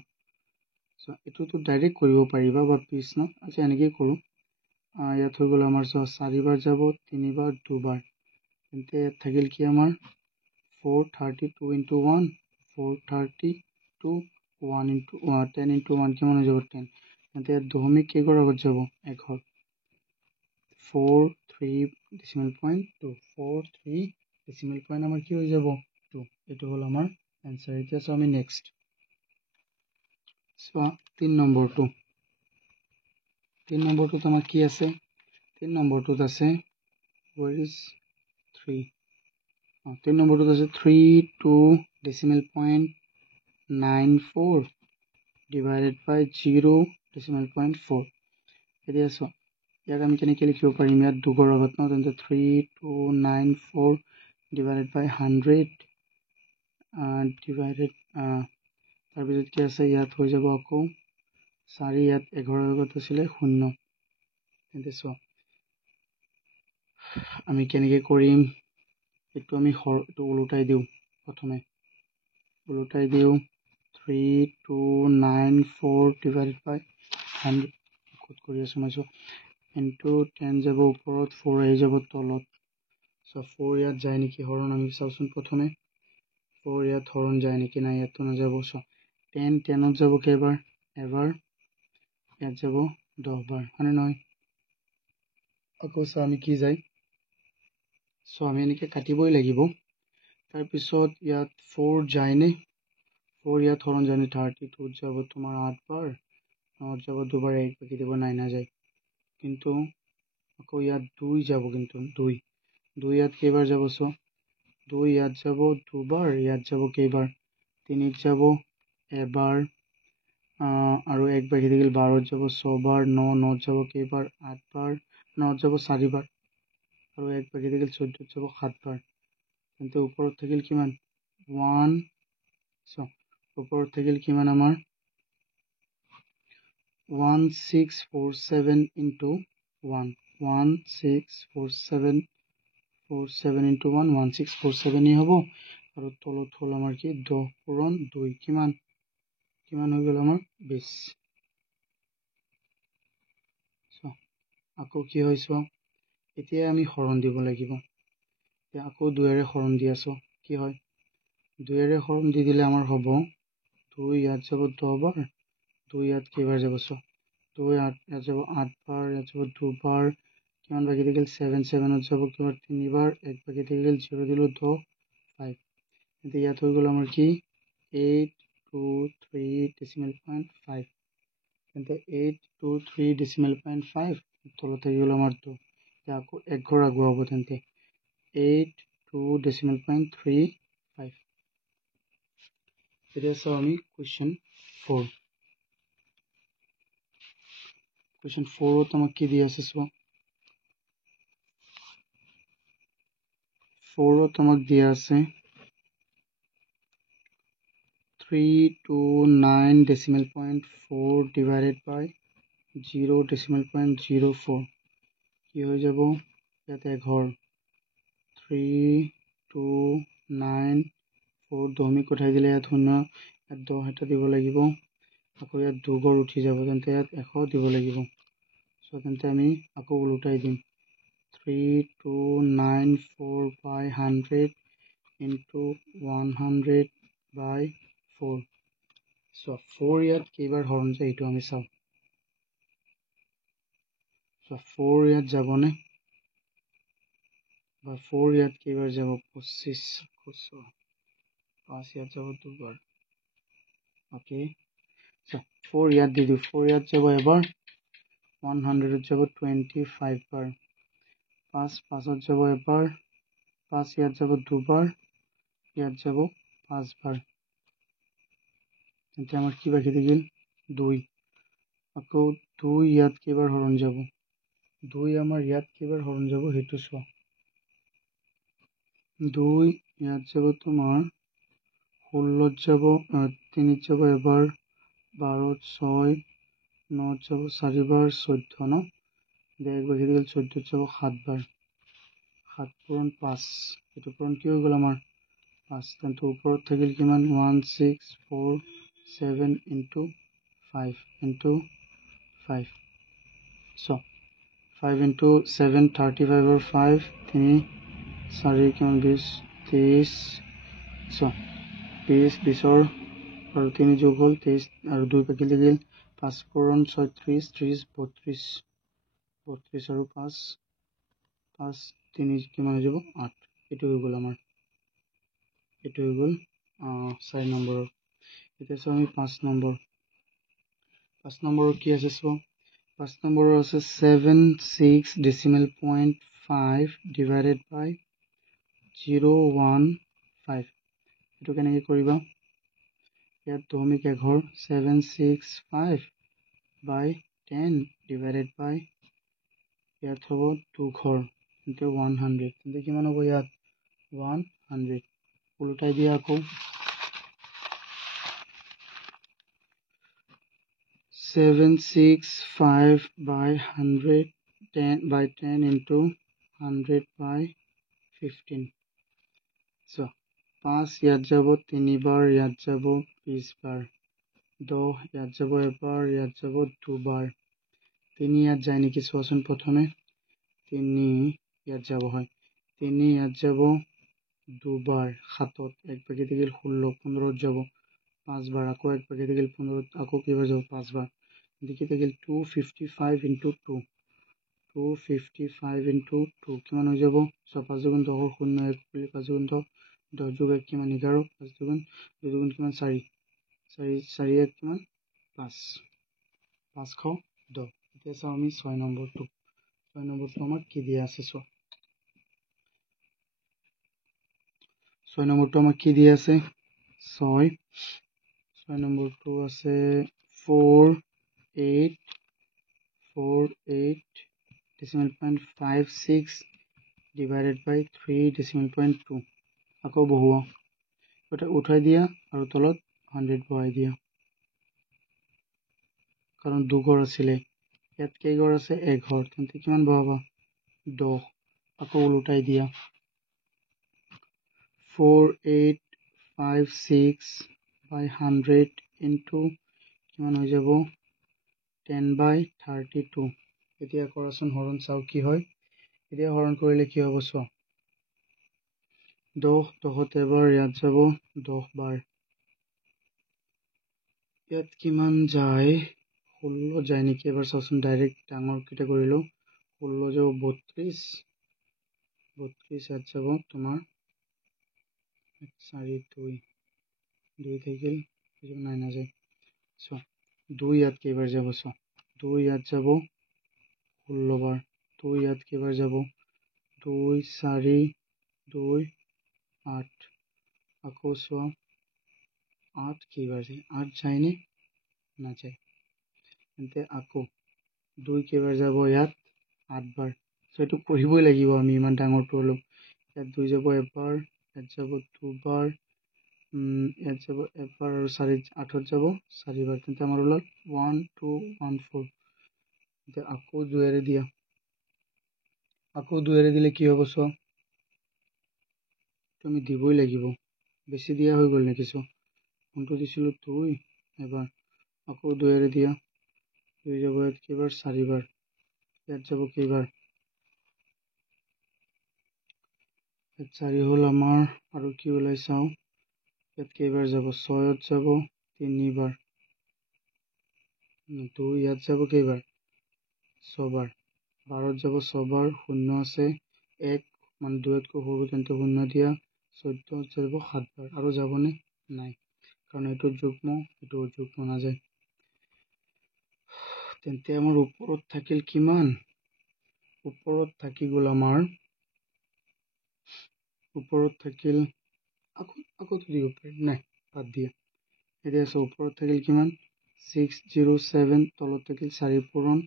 চ' এইটোতো ডাইৰেক্ট কৰিব পাৰিবা বা পিছ ন আচ্ছা এনেকেই কৰোঁ ইয়াত হৈ গ'ল আমাৰ 4 বাৰ যাব 3 বাৰ 2 বাৰ তেন্তে ইয়াত থাকিল কি আমাৰ 432 into 1 432 1 into 10 into 1 কিমান হৈ যাব 10 তেন্তে ইয়াত দশমিক কেইঘৰ আগত যাব এঘৰ 4 3 decimal point 2 4 3 decimal point আমাৰ কি হৈ যাব 2 এইটো হ'ল আমাৰ এনসাৰ এতিয়া চাও আমি নেক্সট চোৱা 3 নম্বৰটো 3 নম্বৰটোত আমাৰ কি আছে 3 নম্বৰটোত আছে where is 3 3 নম্বৰটোত আছে 3 2 decimal point 94 divided by 0 decimal point 4 এতিয়া চোৱা ইয়াক আমি কেনেকৈ লিখিব পাৰিম ইয়াত দুঘৰ আগত ন তেন্তে 3294 divided by 100 divided তাৰপিছত কি আছে ইয়াত হৈ যাব আকৌ 4 ইয়াত এঘৰৰ আগত আছিলে 0 তেন্তে চোৱা আমি কেনেকৈ কৰিম এইটো আমি এইটো উলটাই দিওঁ প্ৰথমে উলটাই দিওঁ 3294 divided by 100 ক'ত কৰি আছো মই into 10 যাব ওপৰত 4 আহি যাব তলত চ' 4 ইয়াত যায় নেকি হৰণ আমি চাওচোন প্ৰথমে 4 ইয়াত হৰণ যায় নেকি নাই ইয়াতো নাযাব চ' 10 10ত যাব কেইবাৰ এবাৰ ইয়াত যাব 10 বাৰ হয়নে নহয় আকৌ চ' আমি কি যায় চ' আমি এনেকৈ কাটিবই লাগিব তাৰপিছত ইয়াত 4 যায়নে 4 ইয়াত হৰণ যায়নে 32 যাব তোমাৰ 8 বাৰ 9 যাব দুবাৰ 1 বাকি দিব 9 নাযায় কিন্তু আকৌ ইয়াত 2 যাব কিন্তু 2 ইয়াত কেইবাৰ যাব চ' 2 ইয়াত যাব দুবাৰ ইয়াত যাব কেইবাৰ 3 যাব এবাৰ আৰু 1 বাকি থাকিল 12 যাব 6 বাৰ 9 যাব কেইবাৰ 8 বাৰ 9 যাব 4 বাৰ আৰু 1 বাকি থাকিল 14 যাব 7 বাৰ তেন্তে ওপৰত থাকিল কিমান 1 চ' ওপৰত থাকিল কিমান আমাৰ 1647 into 1 1647 into 1 1647 হ'ব আৰু তলত হ'ল আমাৰ কি 10 পূৰণ 2 কিমান কিমান হৈ গ'ল আমাৰ 20 আকৌ কি হয় চোৱা এতিয়া আমি হৰণ দিব লাগিব এতিয়া আকৌ 2ৰে হৰণ দি আছো কি হয় 2ৰে হৰণ দি দিলে আমাৰ হ'ব 2 ইয়াত যাব 10 বাৰ 2 ইয়াত কেইবাৰ যাব চ' 2 ইয়াত যাব 8 বাৰ ইয়াত যাব 2 বাৰ কিমান বাকি থাকিল 7 7ত যাব কিমান 3 বাৰ 1 বাকি থাকিল 0 দিলো 10 5 এতিয়া ইয়াত হৈ গ'ল আমাৰ কি 823 decimal point 5 তেন্তে 823 decimal point 5 তলত থাকি গ'ল আমাৰ 2 এতিয়া আকৌ এক ঘৰ আগুৱাব তেন্তে 82 decimal point 35 এতিয়া চাওঁ আমি কুৱেশ্যন 4 কুৱেশ্যন 4ত আমাক কি দিয়া আছে চোৱা 4ত আমাক দিয়া আছে 329 decimal point 4 divided by 0 decimal point 04 কি হৈ যাব ইয়াতে ঘৰ 329 4 দশমিক উঠাই দিলে ইয়াত 0 ইয়াত 10 এটা দিব লাগিব আকৌ ইয়াত দুঘৰ উঠি যাব তেন্তে ইয়াত 100 দিব লাগিব চ' তেন্তে আমি আকৌ উলটাই দিম 3294 by 100 into 100 by 4 চ' 4 ইয়াত কেইবাৰ হৰণ যায় এইটো আমি চাওঁ চ' 4 ইয়াত যাবনে বা 4 ইয়াত কেইবাৰ যাব 25 5 ইয়াত যাব দুবাৰ অ'কে চ' 4 ইয়াত দি দিওঁ 4 ইয়াত যাব এবাৰ 100 যাব 25 বাৰ 5 5ত যাব এবাৰ 5 ইয়াত যাব দুবাৰ ইয়াত যাব 5 বাৰ তেন্তে আমাৰ কি বাকি থাকিল 2 আকৌ 2 ইয়াত কেইবাৰ হৰণ যাব 2 আমাৰ ইয়াত কেইবাৰ হৰণ যাব সেইটো চোৱা 2 ইয়াত যাব তোমাৰ 16 যাব 3 যাব এবাৰ 12 6 9 যাব 4 বাৰ 14 ন এক বাকি গেল 14 যাব 7 বাৰ 7 পূৰণ 5 এইটো পূৰণ কি হৈ গ'ল আমাৰ 5 তেন্তে ওপৰত থাকিল কিমান 1 6 4 7 into 5 into 5 so 5 into 7 35 or 5 3 4 কিমান 20 23 so 20 20 আৰু 3 যোগ হ'ল 23 আৰু 2 বাকি থাকিল 5 পূৰণ 36 30 32 32 আৰু 5 5 3 কিমান হৈ যাব 8 এইটো হৈ গ'ল আমাৰ এইটো হৈ গ'ল 4 নম্বৰৰ এতিয়া চাওঁ আমি 5 নম্বৰৰ কি আছে চোৱা 5 নম্বৰৰ আছে 76 decimal point 5 divided by 015 এইটো কেনেকৈ কৰিবা ইয়াত দশমিক এঘৰ 765 by 10 divided by ইয়াত হ'ব 2 ঘৰ into 100 তেন্তে কিমান হ'ব ইয়াত 100 উল্টাই দিয়া আকৌ 765 by 100 10 by 10 into 100 by 15 so 5 ইয়াত যাব 3 বাৰ ইয়াত যাব 20 বাৰ 10 ইয়াত যাব এবাৰ ইয়াত যাব 2 বাৰ 3 ইয়াত যায় নেকি চোৱাচোন প্ৰথমে 3 ইয়াত যাব হয় 3 ইয়াত যাব 2 বাৰ 7 এক বাকি থাকিল 16 15 যাব 5 বাৰ আকৌ এক বাকি থাকিল 15 আকৌ কিবাৰ যাব 5 বাৰ দেখি থাকিল 255 into 2 255 into 2 কিমান হৈ যাব 5 গুণ 10 0 1 বুলি 5 গুণ 10 যোগ 1 কিমান 11 5 দুগুণ 2 দুগুণ কিমান 4 4 1 কিমান 5 510 এতিয়া চাওঁ আমি 6 নম্বৰটো আমাক কি দিয়া আছে চোৱা 6 নম্বৰটো আমাক কি দিয়া আছে 6 নম্বৰটো আছে 4 8 decimal point 56 divided by 3 decimal point 2 আকৌ বহুৱা এটা উঠাই দিয়া আৰু তলত 100 বহাই দিয়া কাৰণ দুঘৰ আছিলে ইয়াত কেইঘৰ আছে এঘৰ তেন্তে কিমান বহাবা 10 আকৌ উল্টাই দিয়া 4856 by 100 into কিমান হৈ যাব 10 by 32 এতিয়া কৰাচোন হৰণ চাও কি হয় এতিয়া হৰণ কৰিলে কি হ'ব চোৱা 10 10 এবাৰ ইয়াত যাব 10 বাৰ ইয়াত কিমান যায় 16 যায় নেকি এবাৰ চাওচোন ডাইৰেক্ট ডাঙৰ কিটা কৰিলো 16 যাব 32 ইয়াত যাব তোমাৰ 4 2 থাকিল নাই নাযায় চোৱা 2 ইয়াত কেইবাৰ যাব চোৱা 2 ইয়াত যাব 16 বাৰ 2 ইয়াত কেইবাৰ যাব 2 4 2 8 আকৌ চোৱা 8 কেইবাৰ যায় 8 যায়নে নাযায় তেন্তে আকৌ 2 কেইবাৰ যাব ইয়াত 8 বাৰ এইটো কৰিবই লাগিব আমি ইমান ডাঙৰটো অলপ ইয়াত 2 যাব এবাৰ ইয়াত যাব 2 বাৰ ইয়াত যাব এবাৰ আৰু 4 8 যাব 4 বাৰ তেন্তে আমাৰ ওলাল 1 2 1 4 এতিয়া আকৌ 2 এৰে দিয়া আকৌ 2 এৰে দিলে কি হ'ব চোৱা তুমি দিবই লাগিব বেছি দিয়া হৈ গ'ল নেকি চোৱা কোনটো দিছিলো 2 এবাৰ আকৌ 2 এৰে দিয়া 2 যাব ইয়াত কেইবাৰ 4 বাৰ ইয়াত যাব কেইবাৰ 4 হ'ল আমাৰ আৰু কি ওলাই চাওঁ ইয়াত কেইবাৰ যাব 6 যাব 3 বাৰ 2 ইয়াত যাব কেইবাৰ 6 বাৰ 12 যাব 6 বাৰ 0 আছে 1 মানে 2তকৈ সৰু তেন্তে 0 দিয়া 14 যাব 7 বাৰ আৰু যাবনে নাই কাৰণ এইটো যুগ্ম নাযায় তেন্তে আমাৰ ওপৰত থাকিল কিমান ওপৰত থাকি গ'ল আমাৰ ওপৰত থাকিল আকৌ দিব পাৰি নাই বাদ দিয়া এতিয়া আছে ওপৰত থাকিল কিমান 607 তলত থাকিল 4 পূৰণ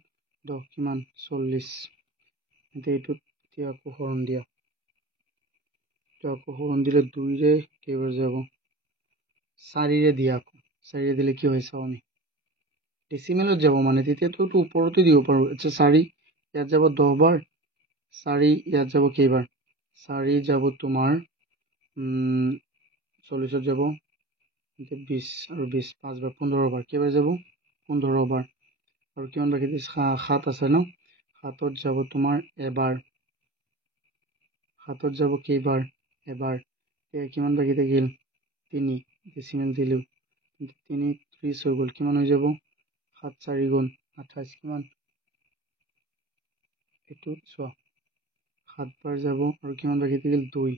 10 কিমান 40 এতিয়া এইটোত এতিয়া আকৌ হৰণ দিয়া আকৌ হৰণ দিলে 2ৰে কেইবাৰ যাব 4ৰে দিয়া আকৌ 4ৰে দিলে কি হয় চাও আমি ডেসিমেলত যাব মানে তেতিয়াতো ওপৰতে দিব পাৰো আচ্ছা 4 ইয়াত যাব 10 বাৰ 4 ইয়াত যাব কেইবাৰ 4 যাব তোমাৰ 40ত যাব 20 আৰু 20 5 বাৰ 15 বাৰ কেইবাৰ যাব 15 বাৰ আৰু কিমান বাকি 7 আছে ন 7ত যাব তোমাৰ এবাৰ 7ত যাব কেইবাৰ এবাৰ এতিয়া কিমান বাকি থাকিল 3 ডেসিমেল দিলো 3 30 হৈ গ'ল কিমান হৈ যাব 7 4 গুণ 28 কিমান এটো চোৱা 7 বাৰ যাব আৰু কিমান বাকি থাকিল 2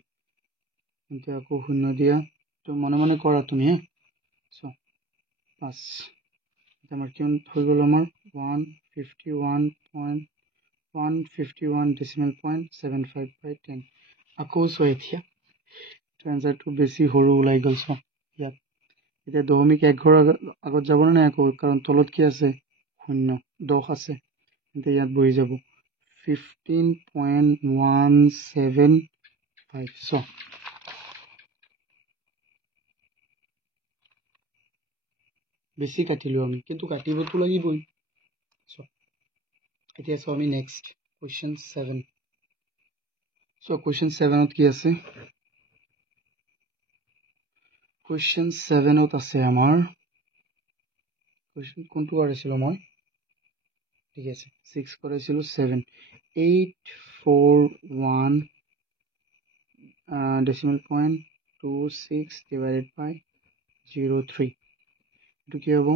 কিন্তু আকৌ শূন্য দিয়া তো মনে কৰা তুমি হে চোৱা 5 এটা আমাৰ কিমান হৈ গ'ল আমাৰ 151.75 by 10 আকৌ চোৱা এতিয়া আনসাৰটো বেছি সৰু ওলাই গ'ল চোৱা ইয়াত এতিয়া দশমিক 1 ঘৰ আগত যাব না আকৌ কাৰণ তলত কি আছে শূন্য 10 আছে এতিয়া ইয়াত বহি যাব 15.175 so বেছি কাটিলো আমি কিন্তু কাটিবতো লাগিবই so এতিয়া সো আমি নেক্সট কোৱেশ্চন 7 so কোৱেশ্চন 7 ত কি আছে কোৱেশ্চন 7 ত আছে আমাৰ কোৱেশ্চন কোনটো কৰিছিলো মই ঠিক আছে 6 কৰিছিলো 7 841 decimal point 26 divided by 03 এটো কি হ'ব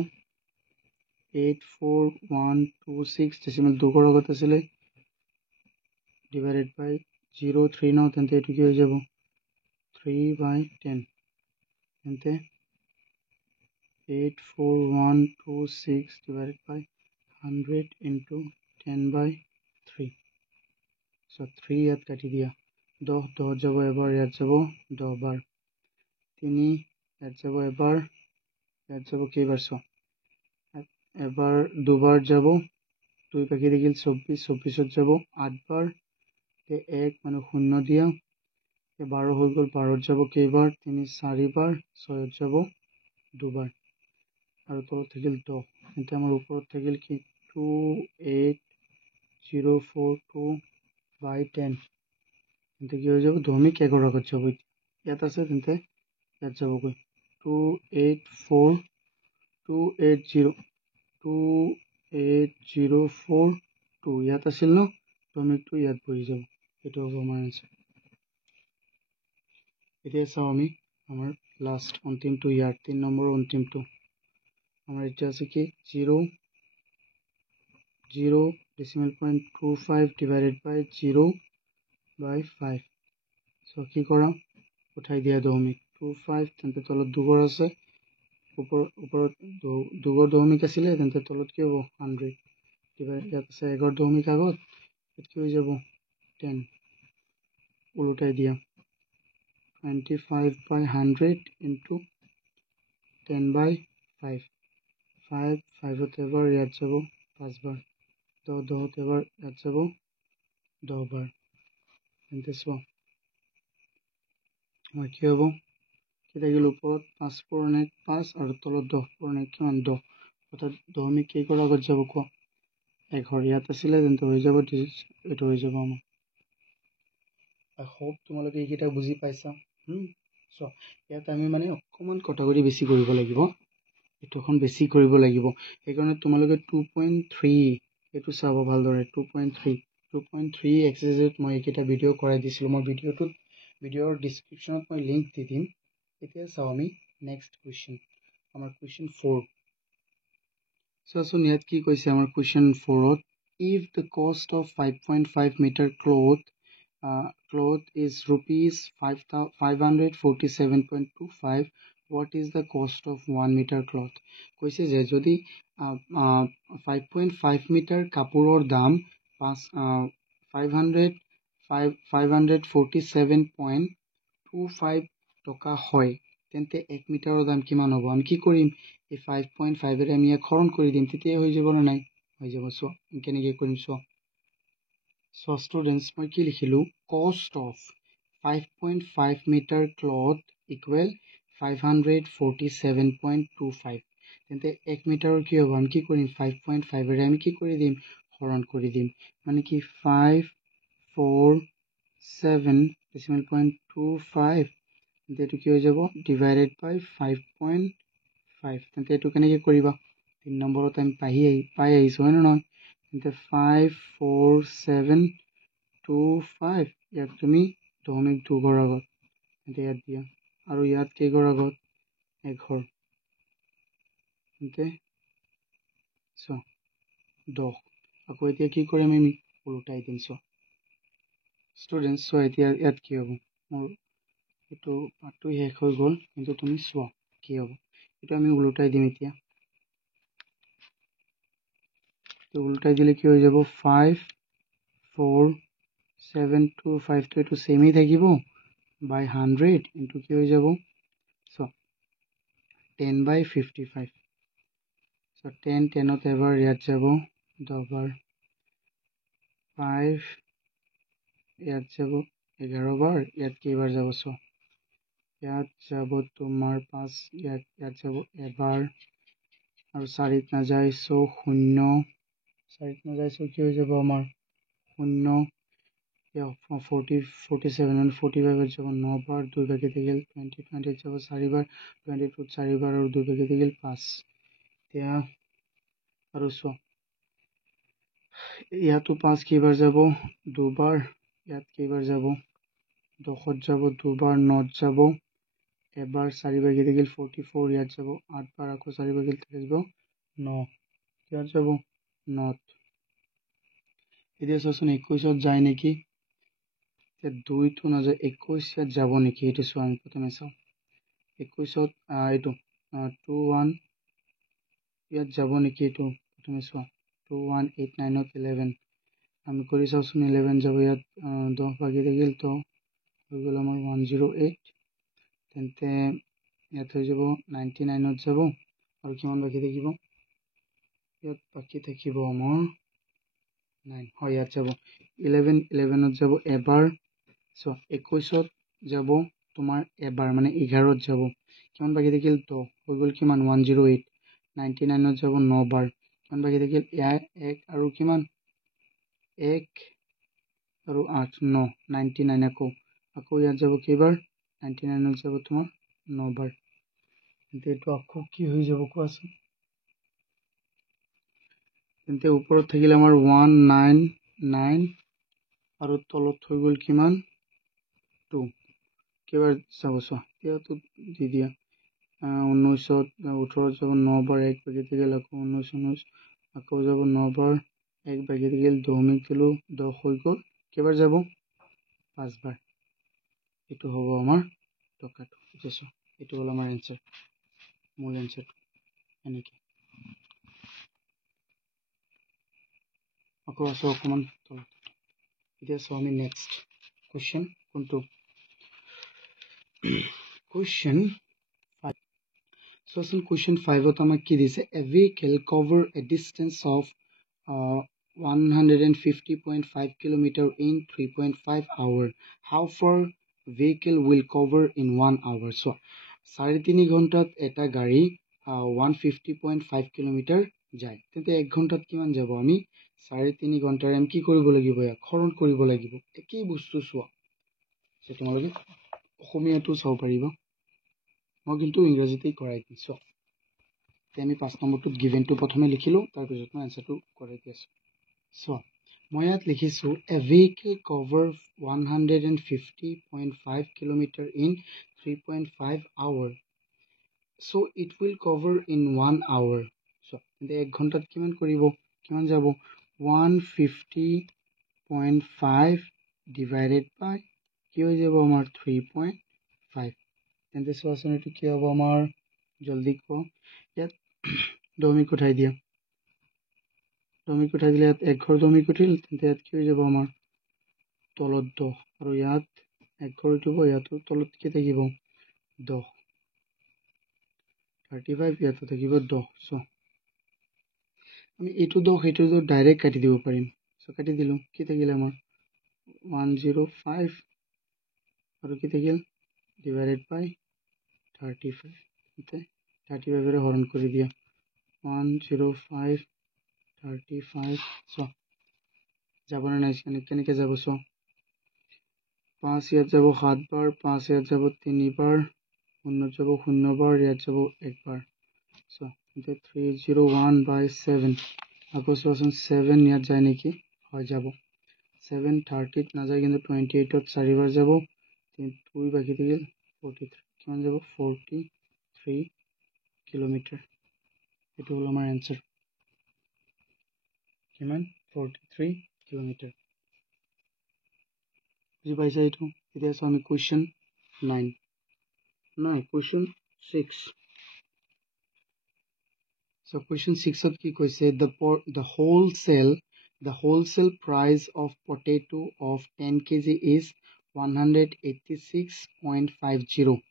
84126 decimal 2 কৰ আগত আছিল divided by 03 ন তেন্তে এটো কি হৈ যাব 3/10 তেন্তে 84126 divided by 100 into 10/3 so 3 ইয়াত কাটি দিয়া 10 যাব এবাৰ ইয়াত যাব 10 বাৰ 3 ইয়াত যাব এবাৰ ইয়াত যাব কেইবাৰ চোৱা এবাৰ দুবাৰ যাব 2 বাকি থাকিল 24 24ত যাব 8 বাৰ তে 1 মানে শূন্য দিয়া 12 হৈ গ'ল 12ত যাব কেইবাৰ 3 4 বাৰ 6ত যাব দুবাৰ আৰু তলত থাকিল 10 এতিয়া আমাৰ ওপৰত থাকিল কি 28042/10 তেন্তে কি হৈ যাব দশমিক 1 ৰ আগত যাব ইয়াত আছে তেন্তে ইয়াত যাবগৈ 28042 ইয়াত আছিল ন দশমিকটো ইয়াত বহি যাব এটো হ'ব আমাৰ আনসাৰ এতিয়া চাও আমি আমাৰ লাস্ট অন্তিমটো ইয়াৰ 3 নম্বৰ অন্তিমটো আমাৰ এটা আছে কি 0 decimal point 25 divided by 0/5 so কি কৰা উঠাই দিয়া দশমিক 25 তেন্তে তলত দুগৰ আছে ওপৰত দুগৰ দশমিক আছিল তেন্তে তলত কি হ'ব 100 ডিভাইড ইয়াত আছে 11 দশমিক আগত কি হৈ যাব 10 উল্টাই দিয়া 25/100 into 10/5 5 ত এবাৰ ইয়াত যাব 5 বাৰ 10 এবাৰ ইয়াত যাব 10 বাৰ তেন্তে চোৱা আমাৰ কি হ'ব কি থাকিল ওপৰত 5 পূৰণ 1 5 আৰু তলত 10 পূৰণ 1 কিমান 10 অৰ্থাৎ দশমিক কেই কৰ আগত যাব কোৱা 1 ঘৰ ইয়াত আছিল তেন্তে হৈ যাব এটো হৈ যাব আমাৰ I hope তোমালোকে এইকেইটা বুজি পাইছা so ইয়াত আমি মানে অকমান কটাকটি বেছি কৰিব লাগিব এটোখন বেছি কৰিব লাগিব সেইকাৰণে তোমালোকে 2.3 এটো চাব ভালদৰে 2.3 এক্সাৰসাইজত মই এইকেইটা ভিডিও কৰাই দিছিলো মই ভিডিওৰ ডেসক্ৰিপচনত মই লিংক দি দিম এতিয়া চাও আমি নেক্সট কোৱেশ্চন আমাৰ কোৱেশ্চন 4 so ইয়াত কি কৈছে আমাৰ question 4 to if the cost of 5.5 meter cloth is rupees 547.25 what is the cost of 1 meter cloth কৈছে যে যদি 5.5 মিটাৰ কাপোৰৰ দাম 547.25 টকা হয় তেন্তে 1 মিটাৰৰ দাম কিমান হ'ব আমি কি কৰিম এই 5.5 এৰে আমি হৰণ কৰি দিম তেতিয়া হৈ যাব না নাই হৈ যাব সো কেনেকৈ কৰিম সো students মই কি লিখিলো cost of 5.5 meter cloth equal 547.25 তেন্তে 1 মিটাৰৰ কি হ'ব আমি কি কৰিম 5.5 এৰে আমি কি কৰি দিম হৰণ কৰি দিম মানে কি 547 decimal point 25 তেন্তে এটো কি হৈ যাব divided by 5.5 তেন্তে এটো কেনেকৈ কৰিবা 3 নম্বৰত আমি পাই আহিছো হয় না নহয় তেন্তে 54725 ইয়াক তুমি দশমিক 2 ঘৰ আগত তেন্তে ইয়াত দিয়া আৰু ইয়াত কেই ঘৰ আগত 1 ঘৰ তেন্তে সো 10 আকৌ এতিয়া কি কৰিম আমি উল্টাই দিম সো স্টুডেন্টস সো এতিয়া ইয়াত কি হ'ব মোৰ এটো পাঠটো শেষ হৈ গ'ল কিন্তু তুমি চোৱা কি হ'ব এটা আমি উল্টাই দিম এতিয়া তো উল্টাই দিলে কি হৈ যাব 54725 তো এটো সেমই থাকিব by 100 into কি হৈ যাব so 10 by 55 so 10 10ত এবাৰ ইয়াত যাব 10 বাৰ 5 ইয়াত যাব 11 বাৰ ইয়াত কেইবাৰ যাব so ইয়াত যাব তোমাৰ 5 ইয়াত যাব এবাৰ আৰু 4ত না যায় so 0 4ত না যায় so কি হৈ যাব আমাৰ 0 47 and 45 যাব 9 বাৰ 2 ভাগে থাকিল 20 যাব 4 বাৰ 22 4 বাৰ আৰু 2 ভাগে থাকিল 5 এতিয়া আৰু চোৱা ইয়াতো 5 কেইবাৰ যাব 2 বাৰ ইয়াত কেইবাৰ যাব 10ত যাব 2 বাৰ 9ত যাব এবাৰ 4 ভাগে থাকিল 44 ইয়াত যাব 8 বাৰ আকৌ 4 ভাগে থাকিব 9 ইয়াত যাব 9ত এতিয়া চোৱাচোন 21ত যায় নেকি 2 তো না যায় 21 ইয়াত যাব নেকি এটো চোৱা আমি প্ৰথমে চাও 21ত এটো 21 ইয়াত যাব নেকি এটো প্ৰথমে চোৱা 21 8 9 11 আমি কৰি চাওচোন 11 যাব ইয়াত 10 ভাগে থাকিল তো হৈ গ'ল আমাৰ 108 তেন্তে ইয়াত হৈ যাব 99ত যাব আৰু কিমান বাকি থাকিব ইয়াত বাকি থাকিব আমাৰ 9 হয় ইয়াত যাব 11ত যাব এবাৰ সো 21ত যাব তোমাৰ এবাৰ মানে 11ত যাব কিমান বাকি থাকিল তো হৈ গ'ল কিমান 108 99ত যাব 9 বাৰ কিমান বাকি থাকিল 1 আৰু কিমান 1 আৰু 8 9 99 আকৌ ইয়াত যাব কেইবাৰ 99ত যাব তোমাৰ 9 বাৰ তেন্তে এটো আকৌ কি হৈ যাব কোৱাচোন তেন্তে ওপৰত থাকিল আমাৰ 199 আৰু তলত হৈ গ'ল কিমান 2 কেইবাৰ যাব চোৱা ইয়াতো দি দিয়া 19ত 18ত যাব 9 বাৰ 1 বাকি থাকিল আকৌ 19 আকৌ যাব 9 বাৰ 1 বাকি থাকিল দশমিক দিলো 10 হৈ গ'ল কেইবাৰ যাব 5 বাৰ এটো হ'ব আমাৰ টকাটো বুজিছো এটো হল আমাৰ आंसर মূল आंसर এনেকে আকৌ আসো অকমান তলত এতিয়া সো আমি নেক্সট কোশ্চেন কোনটো question 5 so in question 5 ত আমাক কি দিছে a vehicle cover a distance of 150.5 km in 3.5 hour how far vehicle will cover in 1 hour so 3.5 ঘন্টাত এটা গাড়ী 150.5 km যায় তেন্তে 1 ঘন্টাত কিমান যাব আমি 3.5 ঘন্টাৰ আমি কি কৰিব লাগিব হৰণ কৰিব লাগিব একই বস্তু চোৱা যে তোমালোকে অসমীয়াটো চাও পাৰিবা মই কিন্তু ইংৰাজীতেই কৰাই দিছো আমি 5 নম্বৰটোত গিভেনটো প্ৰথমে লিখিলো তাৰ পিছত মই আনসাৰটো কৰাই দিছো সো মই ইয়াত লিখিছো a vehicle cover 150.5 km in 3.5 hour so it will cover in 1 hour so 1 ঘন্টাত কিমান কৰিব কিমান যাব 150.5 divided by কি হৈ যাব আমাৰ 3.5 তেন্তে চোৱাচোন এটো কি হ'ব আমাৰ জলদি কো ইয়াত দশমিক উঠাই দিয়া দশমিক উঠাই দিলে ইয়াত 1 ঘৰ দশমিক উঠিল তেন্তে ইয়াত কি হৈ যাব আমাৰ তলত 10 আৰু ইয়াত 1 ঘৰ উঠিব ইয়াতো তলত কি থাকিব 10 35 ইয়াতো থাকিব 10 সো আমি এটো 10 এটো ডাইৰেক্ট কাটি দিব পাৰিম সো কাটি দিলো কি থাকিলে আমাৰ 105 আৰু কি থাকিল ডিভাইডেড বাই 35 এতে 35 এৰে হৰণ কৰি দিয়া 105 35 চ যাবনে নাই কেনেকৈ যাব চ 5 ইয়াত যাব 7 বাৰ 5 ইয়াত যাব 3 বাৰ 0 যাব 0 বাৰ ইয়াত যাব 1 বাৰ চ এতে 301/7 আকৌ চোৱাচোন 7 ইয়াত যায় নেকি হয় যাব 7 30 নাযায় কিন্তু 28 4 বাৰ যাব 2 বাকি থাকিল 43 কিমান যাব 43 কিলোমিটাৰ এটো হল আমাৰ आंसर কিমান 43 কিলোমিটাৰ বুজি পাইছা এইটো এতিয়া আমি কোৱেশ্চন 9 নাই কোৱেশ্চন 6 so question 6 ত কি কৈছে the wholesale price of potato of 10 kg is 186.50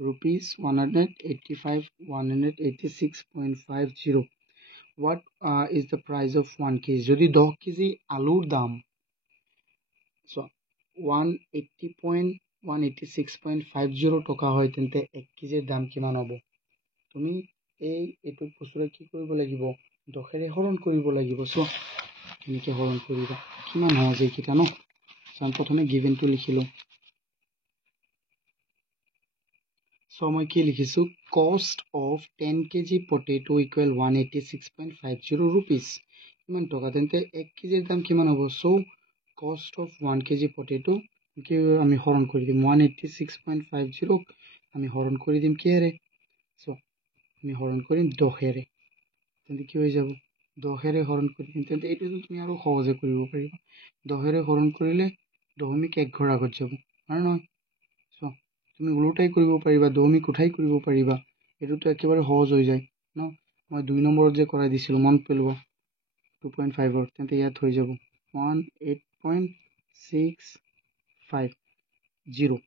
rupees 186.50 what is the price of 1 kg যদি 10 kg আলুৰ দাম so 186.50 টকা হয় তেন্তে 1 কেজিৰ দাম কিমান হ'ব তুমি এইটো বস্তুৰে কি কৰিব লাগিব 10 ৰে হৰণ কৰিব লাগিব সো কেনেকৈ হৰণ কৰিবা কিমান হয় যে কিটা ন আমি প্ৰথমে গিভেনটো লিখিলো সো মই কি লিখিছো cost of 10 kg potato equal 186.50 rupees কিমান টকা তেন্তে 1 কেজিৰ দাম কিমান হ'ব so cost of 1 kg potato কি আমি হৰণ কৰি দিম 186.50 আমি হৰণ কৰি দিম কিৰে সো আমি হৰণ কৰিম 10 ৰে তেন্তে কি হৈ যাব 10 ৰে হৰণ কৰি দিম তেন্তে এইটো তুমি আৰু সহজে কৰিব পাৰিবা 10 ৰে হৰণ কৰিলে দশমিক এক ঘৰ আগত যাব আৰু নহয় সো তুমি উল্টাই কৰিব পাৰিবা দশমিক উঠাই কৰিব পাৰিবা এটোটো একেবাৰে সহজ হৈ যায় ন মই 2 নম্বৰত যে কৰাই দিছিলো মন পেলবা 2.5 ৰ তেন্তে ইয়াত হৈ যাব 18.650 0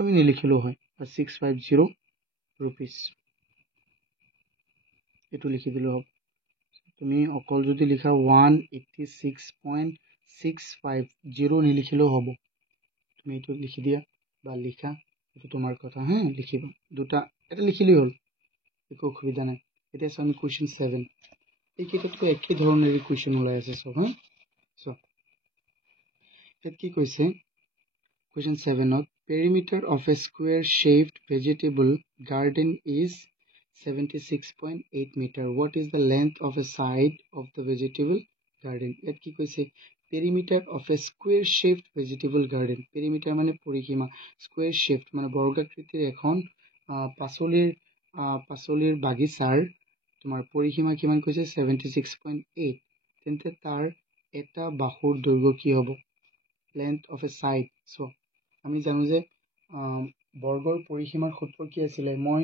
আমি নিলিখিলো হয় 650 rupees এটো লিখি দিলো হ'ব তুমি অকল যদি লিখা 186.650 নিলিখিলেও হ'ব তুমি এটো লিখি দিয়া বা লিখা এটো তোমাৰ কথা হ্যাঁ লিখিবা দুটা এটা লিখিলেই হল একো অসুবিধা নাই এটা আমি কোৱেশ্চন 7 এই কিটাটো একই ধৰণৰ কোৱেশ্চন ওলাই আছে সব হ্যাঁ সো এত কি কৈছে Question 7 of perimeter of a square shaped vegetable garden is 76.8 meter. What is the length of a side of the vegetable garden? Yat ki koise perimeter of a square shaped vegetable garden. Perimeter mane porikima square shaped mane borgakritir ekhon pasolir bagisar tomar porikima kiman koise 76.8 tente tar eta bahur doirgho ki hobo length of a side so আমি জানো যে বৰ্গৰ পৰিসীমাৰ সূত্ৰ কি আছিল মই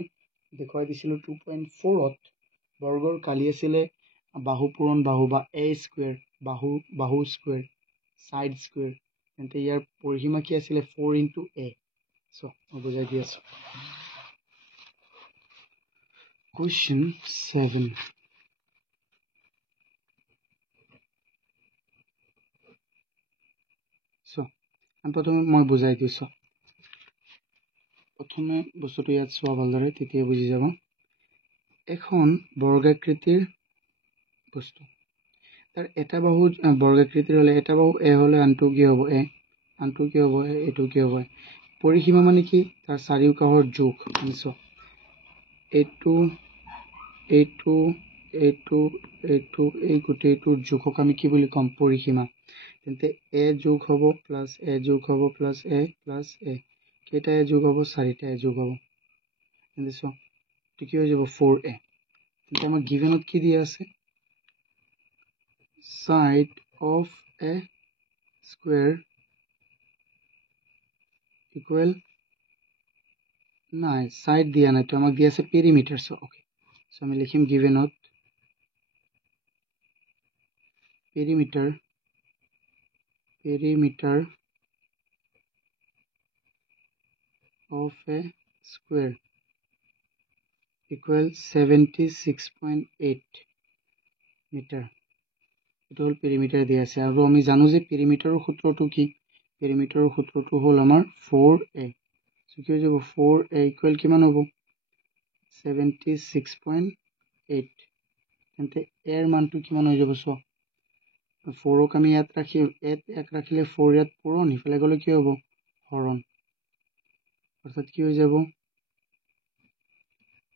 দেখুৱাই দিছিলো 2.4 ত বৰ্গৰ কালি আছিল বাহু পূৰণ বাহু বা a স্কয়াৰ বাহু স্কয়াৰ সাইড স্কয়াৰ তেন্তে ইয়াৰ পৰিসীমা কি আছিল 4 * a সো মই বুজাই দি আছো Question 7 সো আমি প্ৰথমে মই বুজাই দিছো প্ৰথমে বস্তুটো ইয়াত চোৱা ভালদৰে তেতিয়া বুজি যাব এখন বৰ্গাকৃতিৰ বস্তু তাৰ এটা বাহু বৰ্গাকৃতিৰ হলে এটা বাহু a হলে আনটো কি হ'ব a আনটো কি হ'ব এটো কি হ'ব পৰিসীমা মানে কি তাৰ চাৰিওকাষৰ যোগ আনিছো এটো এই গোটেইটোৰ যোগক আমি কি বুলি কম পৰিসীমা তেন্তে a যোগ হ'ব প্লাস a যোগ হ'ব প্লাস a প্লাস a কেইটা a যোগ হ'ব চাৰিটা a যোগ হ'ব তেন্তে সো কি হৈ যাব 4a তেন্তে আমাৰ গিভেনত কি দিয়া আছে side of a square equal নাই side দিয়া নাই তো আমাক দিয়া আছে perimeter সো ওকে সো আমি লিখিম গিভেনত perimeter of a square equal 76.8 meter. It will perimeter দিয়া আছে আৰু আমি জানো যে perimeter সূত্ৰটো কি পেৰিমিটাৰৰ সূত্ৰটো হ'ল আমাৰ 4a সো কি হৈ যাব 4a ইকুৱেল কিমান হ'ব 76.8 তেন্তে এৰ মানটো কিমান হৈ যাব চোৱা 4ক আমি ইয়াত ৰাখি এক ৰাখিলে 4 ইয়াত পূৰণ ইফালে গ'লে কি হ'ব হৰণ অৰ্থাৎ কি হৈ যাব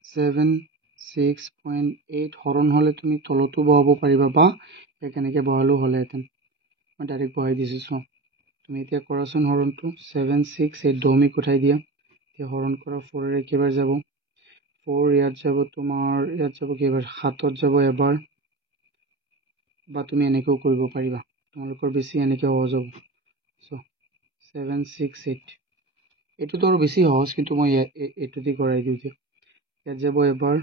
76.8 হৰণ হলে তুমি তলতো বহাব পাৰিবা বা এক এনেকে বহালেও হ'লেহেঁতেন মই ডাইৰেক্ট বহাই দিছোঁ চোৱা তুমি এতিয়া কৰাচোন হৰণটো 768 দহমিক উঠাই দিয়া এতিয়া হৰণ কৰা 4 এৰে কেইবাৰ যাব 4 ইয়াত যাব তোমাৰ ইয়াত যাব কেইবাৰ 7ত যাব এবাৰ বা তুমি এনেকেও কৰিব পাৰিবা তোমালোকৰ বেছি এনেকে সহজ হ'ব চ 768 এইটোতো আৰু বেছি সহজ কিন্তু মই এইটো দি কৰাই দিওঁ যে ইয়াত যাব এবাৰ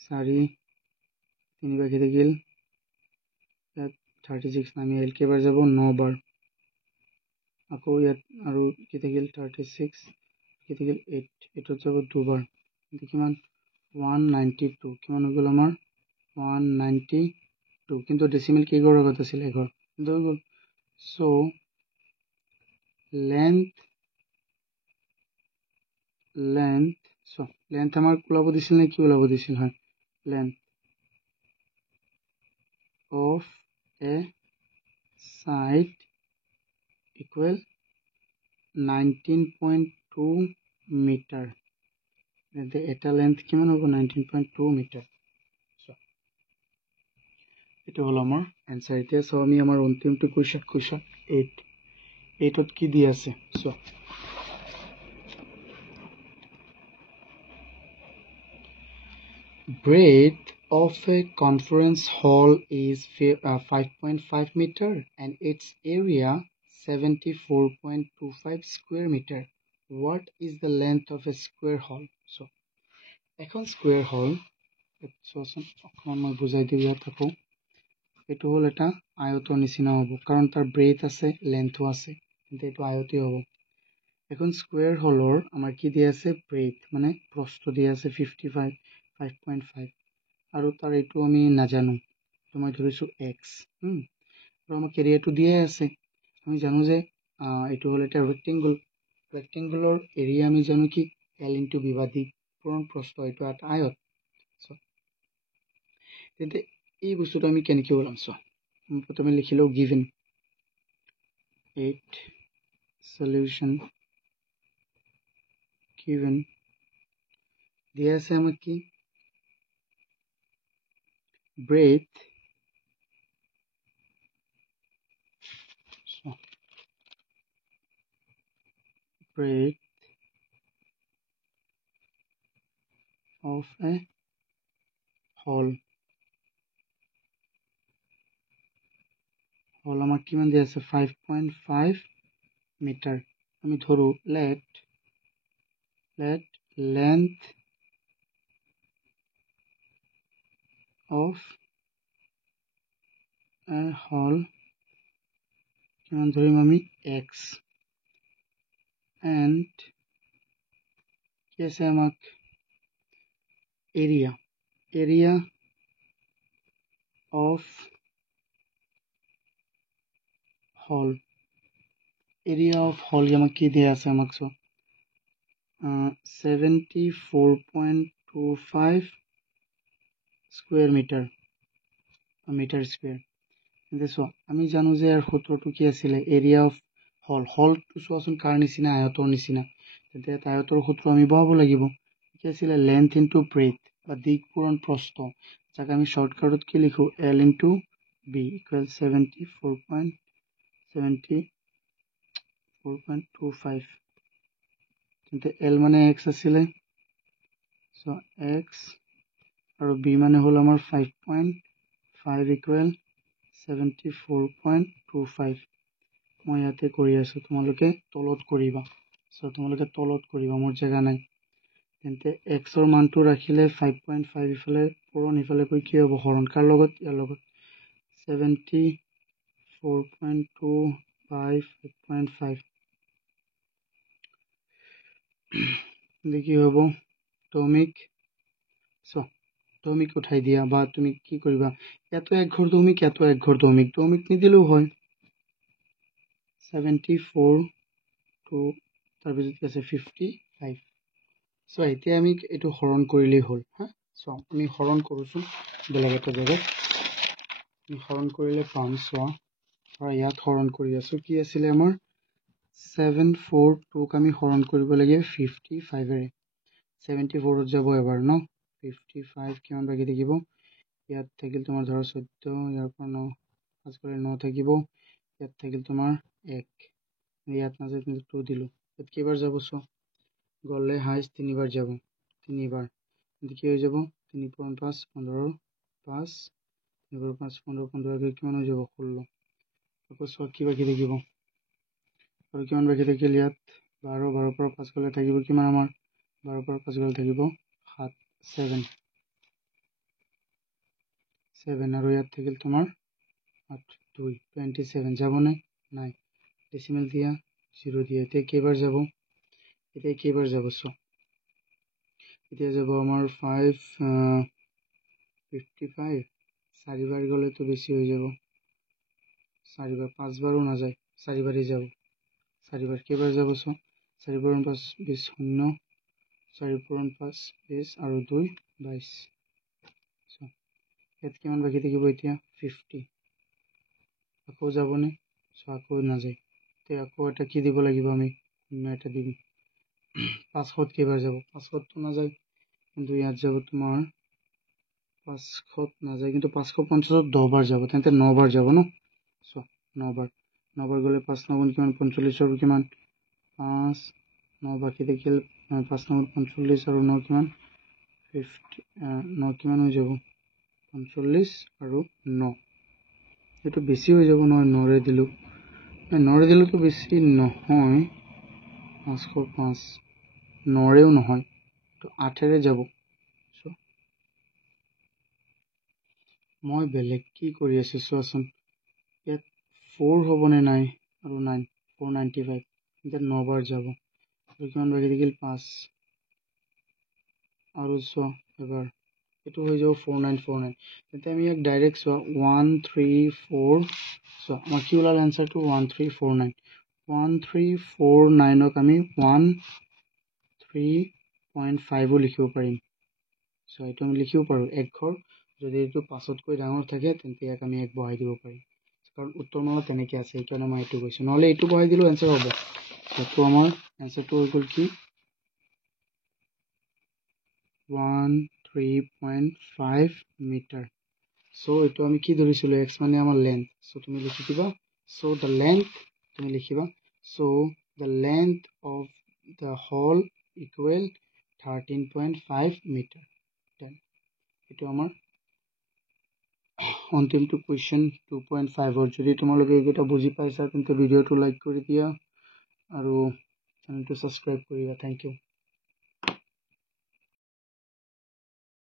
4 3 বাৰ থাকিল ইয়াত 36 নামি আহিল কেইবাৰ যাব 9 বাৰ আকৌ ইয়াত আৰু কি থাকিল 36 কি থাকিল 8 এইটোত যাব দুবাৰ কিন্তু কিমান 192 কিমান হৈ গ'ল আমাৰ 192 কিন্তু ডেচিমেল কেইঘৰ আগত আছিল এঘৰ কিন্তু হৈ গ'ল সো লেন্থ আমাক ওলাব দিছিল নে কি ওলাব দিছিল হয় length of a side equal 19.2 metre এটা লেন্থ কিমান হ'ব 19.2 মিটাৰ এইটো হ'ল আমাৰ এনসাৰ এতিয়া সো আমি আমাৰ অন্তিমটো কোৱেশ্চন 8ত কি দি আছে so breadth of a conference hall is 5.5 meter and its area 74.25 square meter. What is the length of a square hall? So, এখন square hall, মই বুজাই দিওঁ ইয়াত আকৌ এইটো হ'ল এটা আয়তৰ নিচিনা হ'ব কাৰণ তাৰ ব্ৰেথ আছে লেন্থও আছে কিন্তু এইটো আয়তই হ'ব এখন স্কুৱেৰ হলৰ আমাৰ কি দিয়া আছে ব্ৰেথ মানে প্ৰস্থ দিয়া আছে 5.5 আৰু তাৰ এইটো আমি নাজানো তো মই ধৰিছোঁ x আৰু আমাক এৰিয়াটো দিয়াই আছে আমি জানো যে এইটো হ'ল এটা ৰেক্টেংগুলৰ এৰিয়া আমি জানো কি l * b বা পূৰণ প্ৰস্থ এইটো এটা আয়ত তেন্তে এই বস্তুটো আমি কেনেকৈ ওলাম চোৱা প্ৰথমে লিখিলো গিভেন 8 সলিউশন given দিয়া আছে আমাক কি breadth of a hall আমাক কিমান দিয়া আছে 5.5 মিটাৰ আমি ধৰো let length of a hall কিমান ধৰিম আমি x and কি আছে আমাক area of hall আমাক কি দিয়া আছে আমাক সো 74.25 স্কয়ার মিটার স্কয়ার কিন্তু সো আমি জানো যে এর সূত্রটো কি আছিল এরিয়া অফ হলটো সোচোন কাৰ নিচিনা আয়তৰ নিচিনা তেন্তে আয়তৰ সূত্ৰ আমি বহাব লাগিব কি আছিল লেন্থ ইনটু ব্ৰেথ বা দিক পূৰণ প্ৰস্থ যাক আমি শৰ্টকাটত কি লিখো l * b = 74.25 তেন্তে l মানে x আছিল সো x আৰু b মানে হ'ল আমাৰ 5.5 = 74.25 মই ইয়াতে কৰি আছো তোমালোকে তলত কৰিবা সো তোমালোকে তলত কৰিবা মোৰ জায়গা নাই তেন্তে x ৰ মানটো ৰাখিলে 5.5 ইফালে পূৰণ ইফালে কৈ কি হ'ব হৰণ কাৰ লগত ইয়াৰ লগত 74.25 5.5 দেখি হ'ব দহমিক সো দহমিক উঠাই দিয়া বা তুমি কি কৰিবা এত এক ঘৰ দহমিক নিদিলেও হয় 74 to তাৰপিছত কি আছে 55 সো এতিয়া আমি এটো হৰণ কৰিলেই হ'ল হা সো আমি হৰণ কৰোছো বেলেগ এটা জেগাত আমি হৰণ কৰিলে পাম সো ইয়াত হৰণ কৰি আছো কি আছিল আমাৰ 742 আমি হৰণ কৰিব লাগে 55 এৰে 74 ত যাব এবাৰ ন 55 কিমান বাকি থাকিব ইয়াত থাকিল তোমাৰ ধৰা 14 ইয়াৰ পৰা 9 পাঁচ গলে 9 থাকিব ইয়াত থাকিল তোমাৰ 1 ইয়াত নাযায় কিন্তু 2 দিলো ইয়াত কেইবাৰ যাব সো গলে হাইস্ট 3 বাৰ যাব 3 বাৰ কিন্তু কি হৈ যাব 3 * 5 15 5 3 * 5 15 15 কিমান হৈ যাব 16 আকৌ সো কি বাকি থাকিব আৰু কিমান বাকি থাকিল ইয়াত 12 12 পৰা 5 গলে থাকিব কিমান আমাৰ 12 পৰা 5 গলে থাকিব 7 7 7 আৰু ইয়াত থাকিল তোমাৰ 8 2 27 যাব নাই ডেসিমেল দিয়া 0 দিয়া এতিয়া কেইবাৰ যাব সো এতিয়া যাব আমাৰ 5 55 চাৰিবাৰ গলে তো বেছি হৈ যাব চাৰিবাৰ পাঁচবাৰো না যায় চাৰিবাৰই যাব চাৰিবাৰ কেইবাৰ যাব সো 4 * 5 20 শূন্য 4 * 5 20 আৰু 2 22 সো ইয়াত কিমান বাকি থাকিব এতিয়া 50 আকৌ যাবনে সো আকৌ না যায় তে আকৌ এটা কি দিব লাগিব আমি শূন্য এটা দিম 500 কেইবাৰ যাব 500 তো না যায় কিন্তু ইয়াত যাব তোমাৰ 500 না যায় কিন্তু 550 10 বাৰ যাব তেন্তে 9 বাৰ যাব ন সো 9 বাৰ গলে 5 9 কিমান 45 আৰু কিমান 5 9 বাকি থাকিল 5 9 45 আৰু 9 কিমান 50 9 কিমান হৈ যাব 45 আৰু 9 এটো বেছি হৈ যাব নহয় 9 ৰে দিলো 9 ৰে দিলো তো বেছি নহয় 505 9 ৰেও নহয় তো 8 ৰে যাব সো মই বেলেগ কি কৰি আছো চোৱাচোন ইয়াত 4 হ'বনে নাই আৰু 9 495 এটা 9 বাৰ যাব আৰু কিমান বাকি থাকিল 5 আৰু সো এবাৰ এটো হৈ যাব 4949 তেন্তে আমি এক ডাইৰেক্ট সো 134 সো আমাৰ কি ওলাল आंसर টু 1349 1349 ক আমি 13.5 ও লিখিব পাৰিম সো এটো আমি লিখিব পাৰো এক ঘৰ যদি এটো 5 তকৈ ডাঙৰ থাকে তেন্তে ইয়াক আমি এক বহাই দিব পাৰিম কাৰণ উত্তৰমালা তেনেকৈ আছে এইকাৰণে মই এটো কৈছো নহলে এটো বহাই দিলো आंसर হ'ব তো আমাৰ आंसर টো হৈ গল কি 13.5 মিটাৰ সো এটো আমি কি ধৰিছিলো x মানে আমাৰ লেন্থ সো তুমি লিখি দিবা সো the length তুমি লিখিবা so the length of the hole equal 13.5 metre এটো আমাৰ অন্তিমটো কোৱেশ্চন 2.5 ৰ যদি তোমালোকে এটা বুজি পাইছা তেন্তে ভিডিওটো লাইক কৰি দিয়া আৰু চেনেলটো সাবস্ক্ৰাইব কৰিবা থ্যাংক ইউ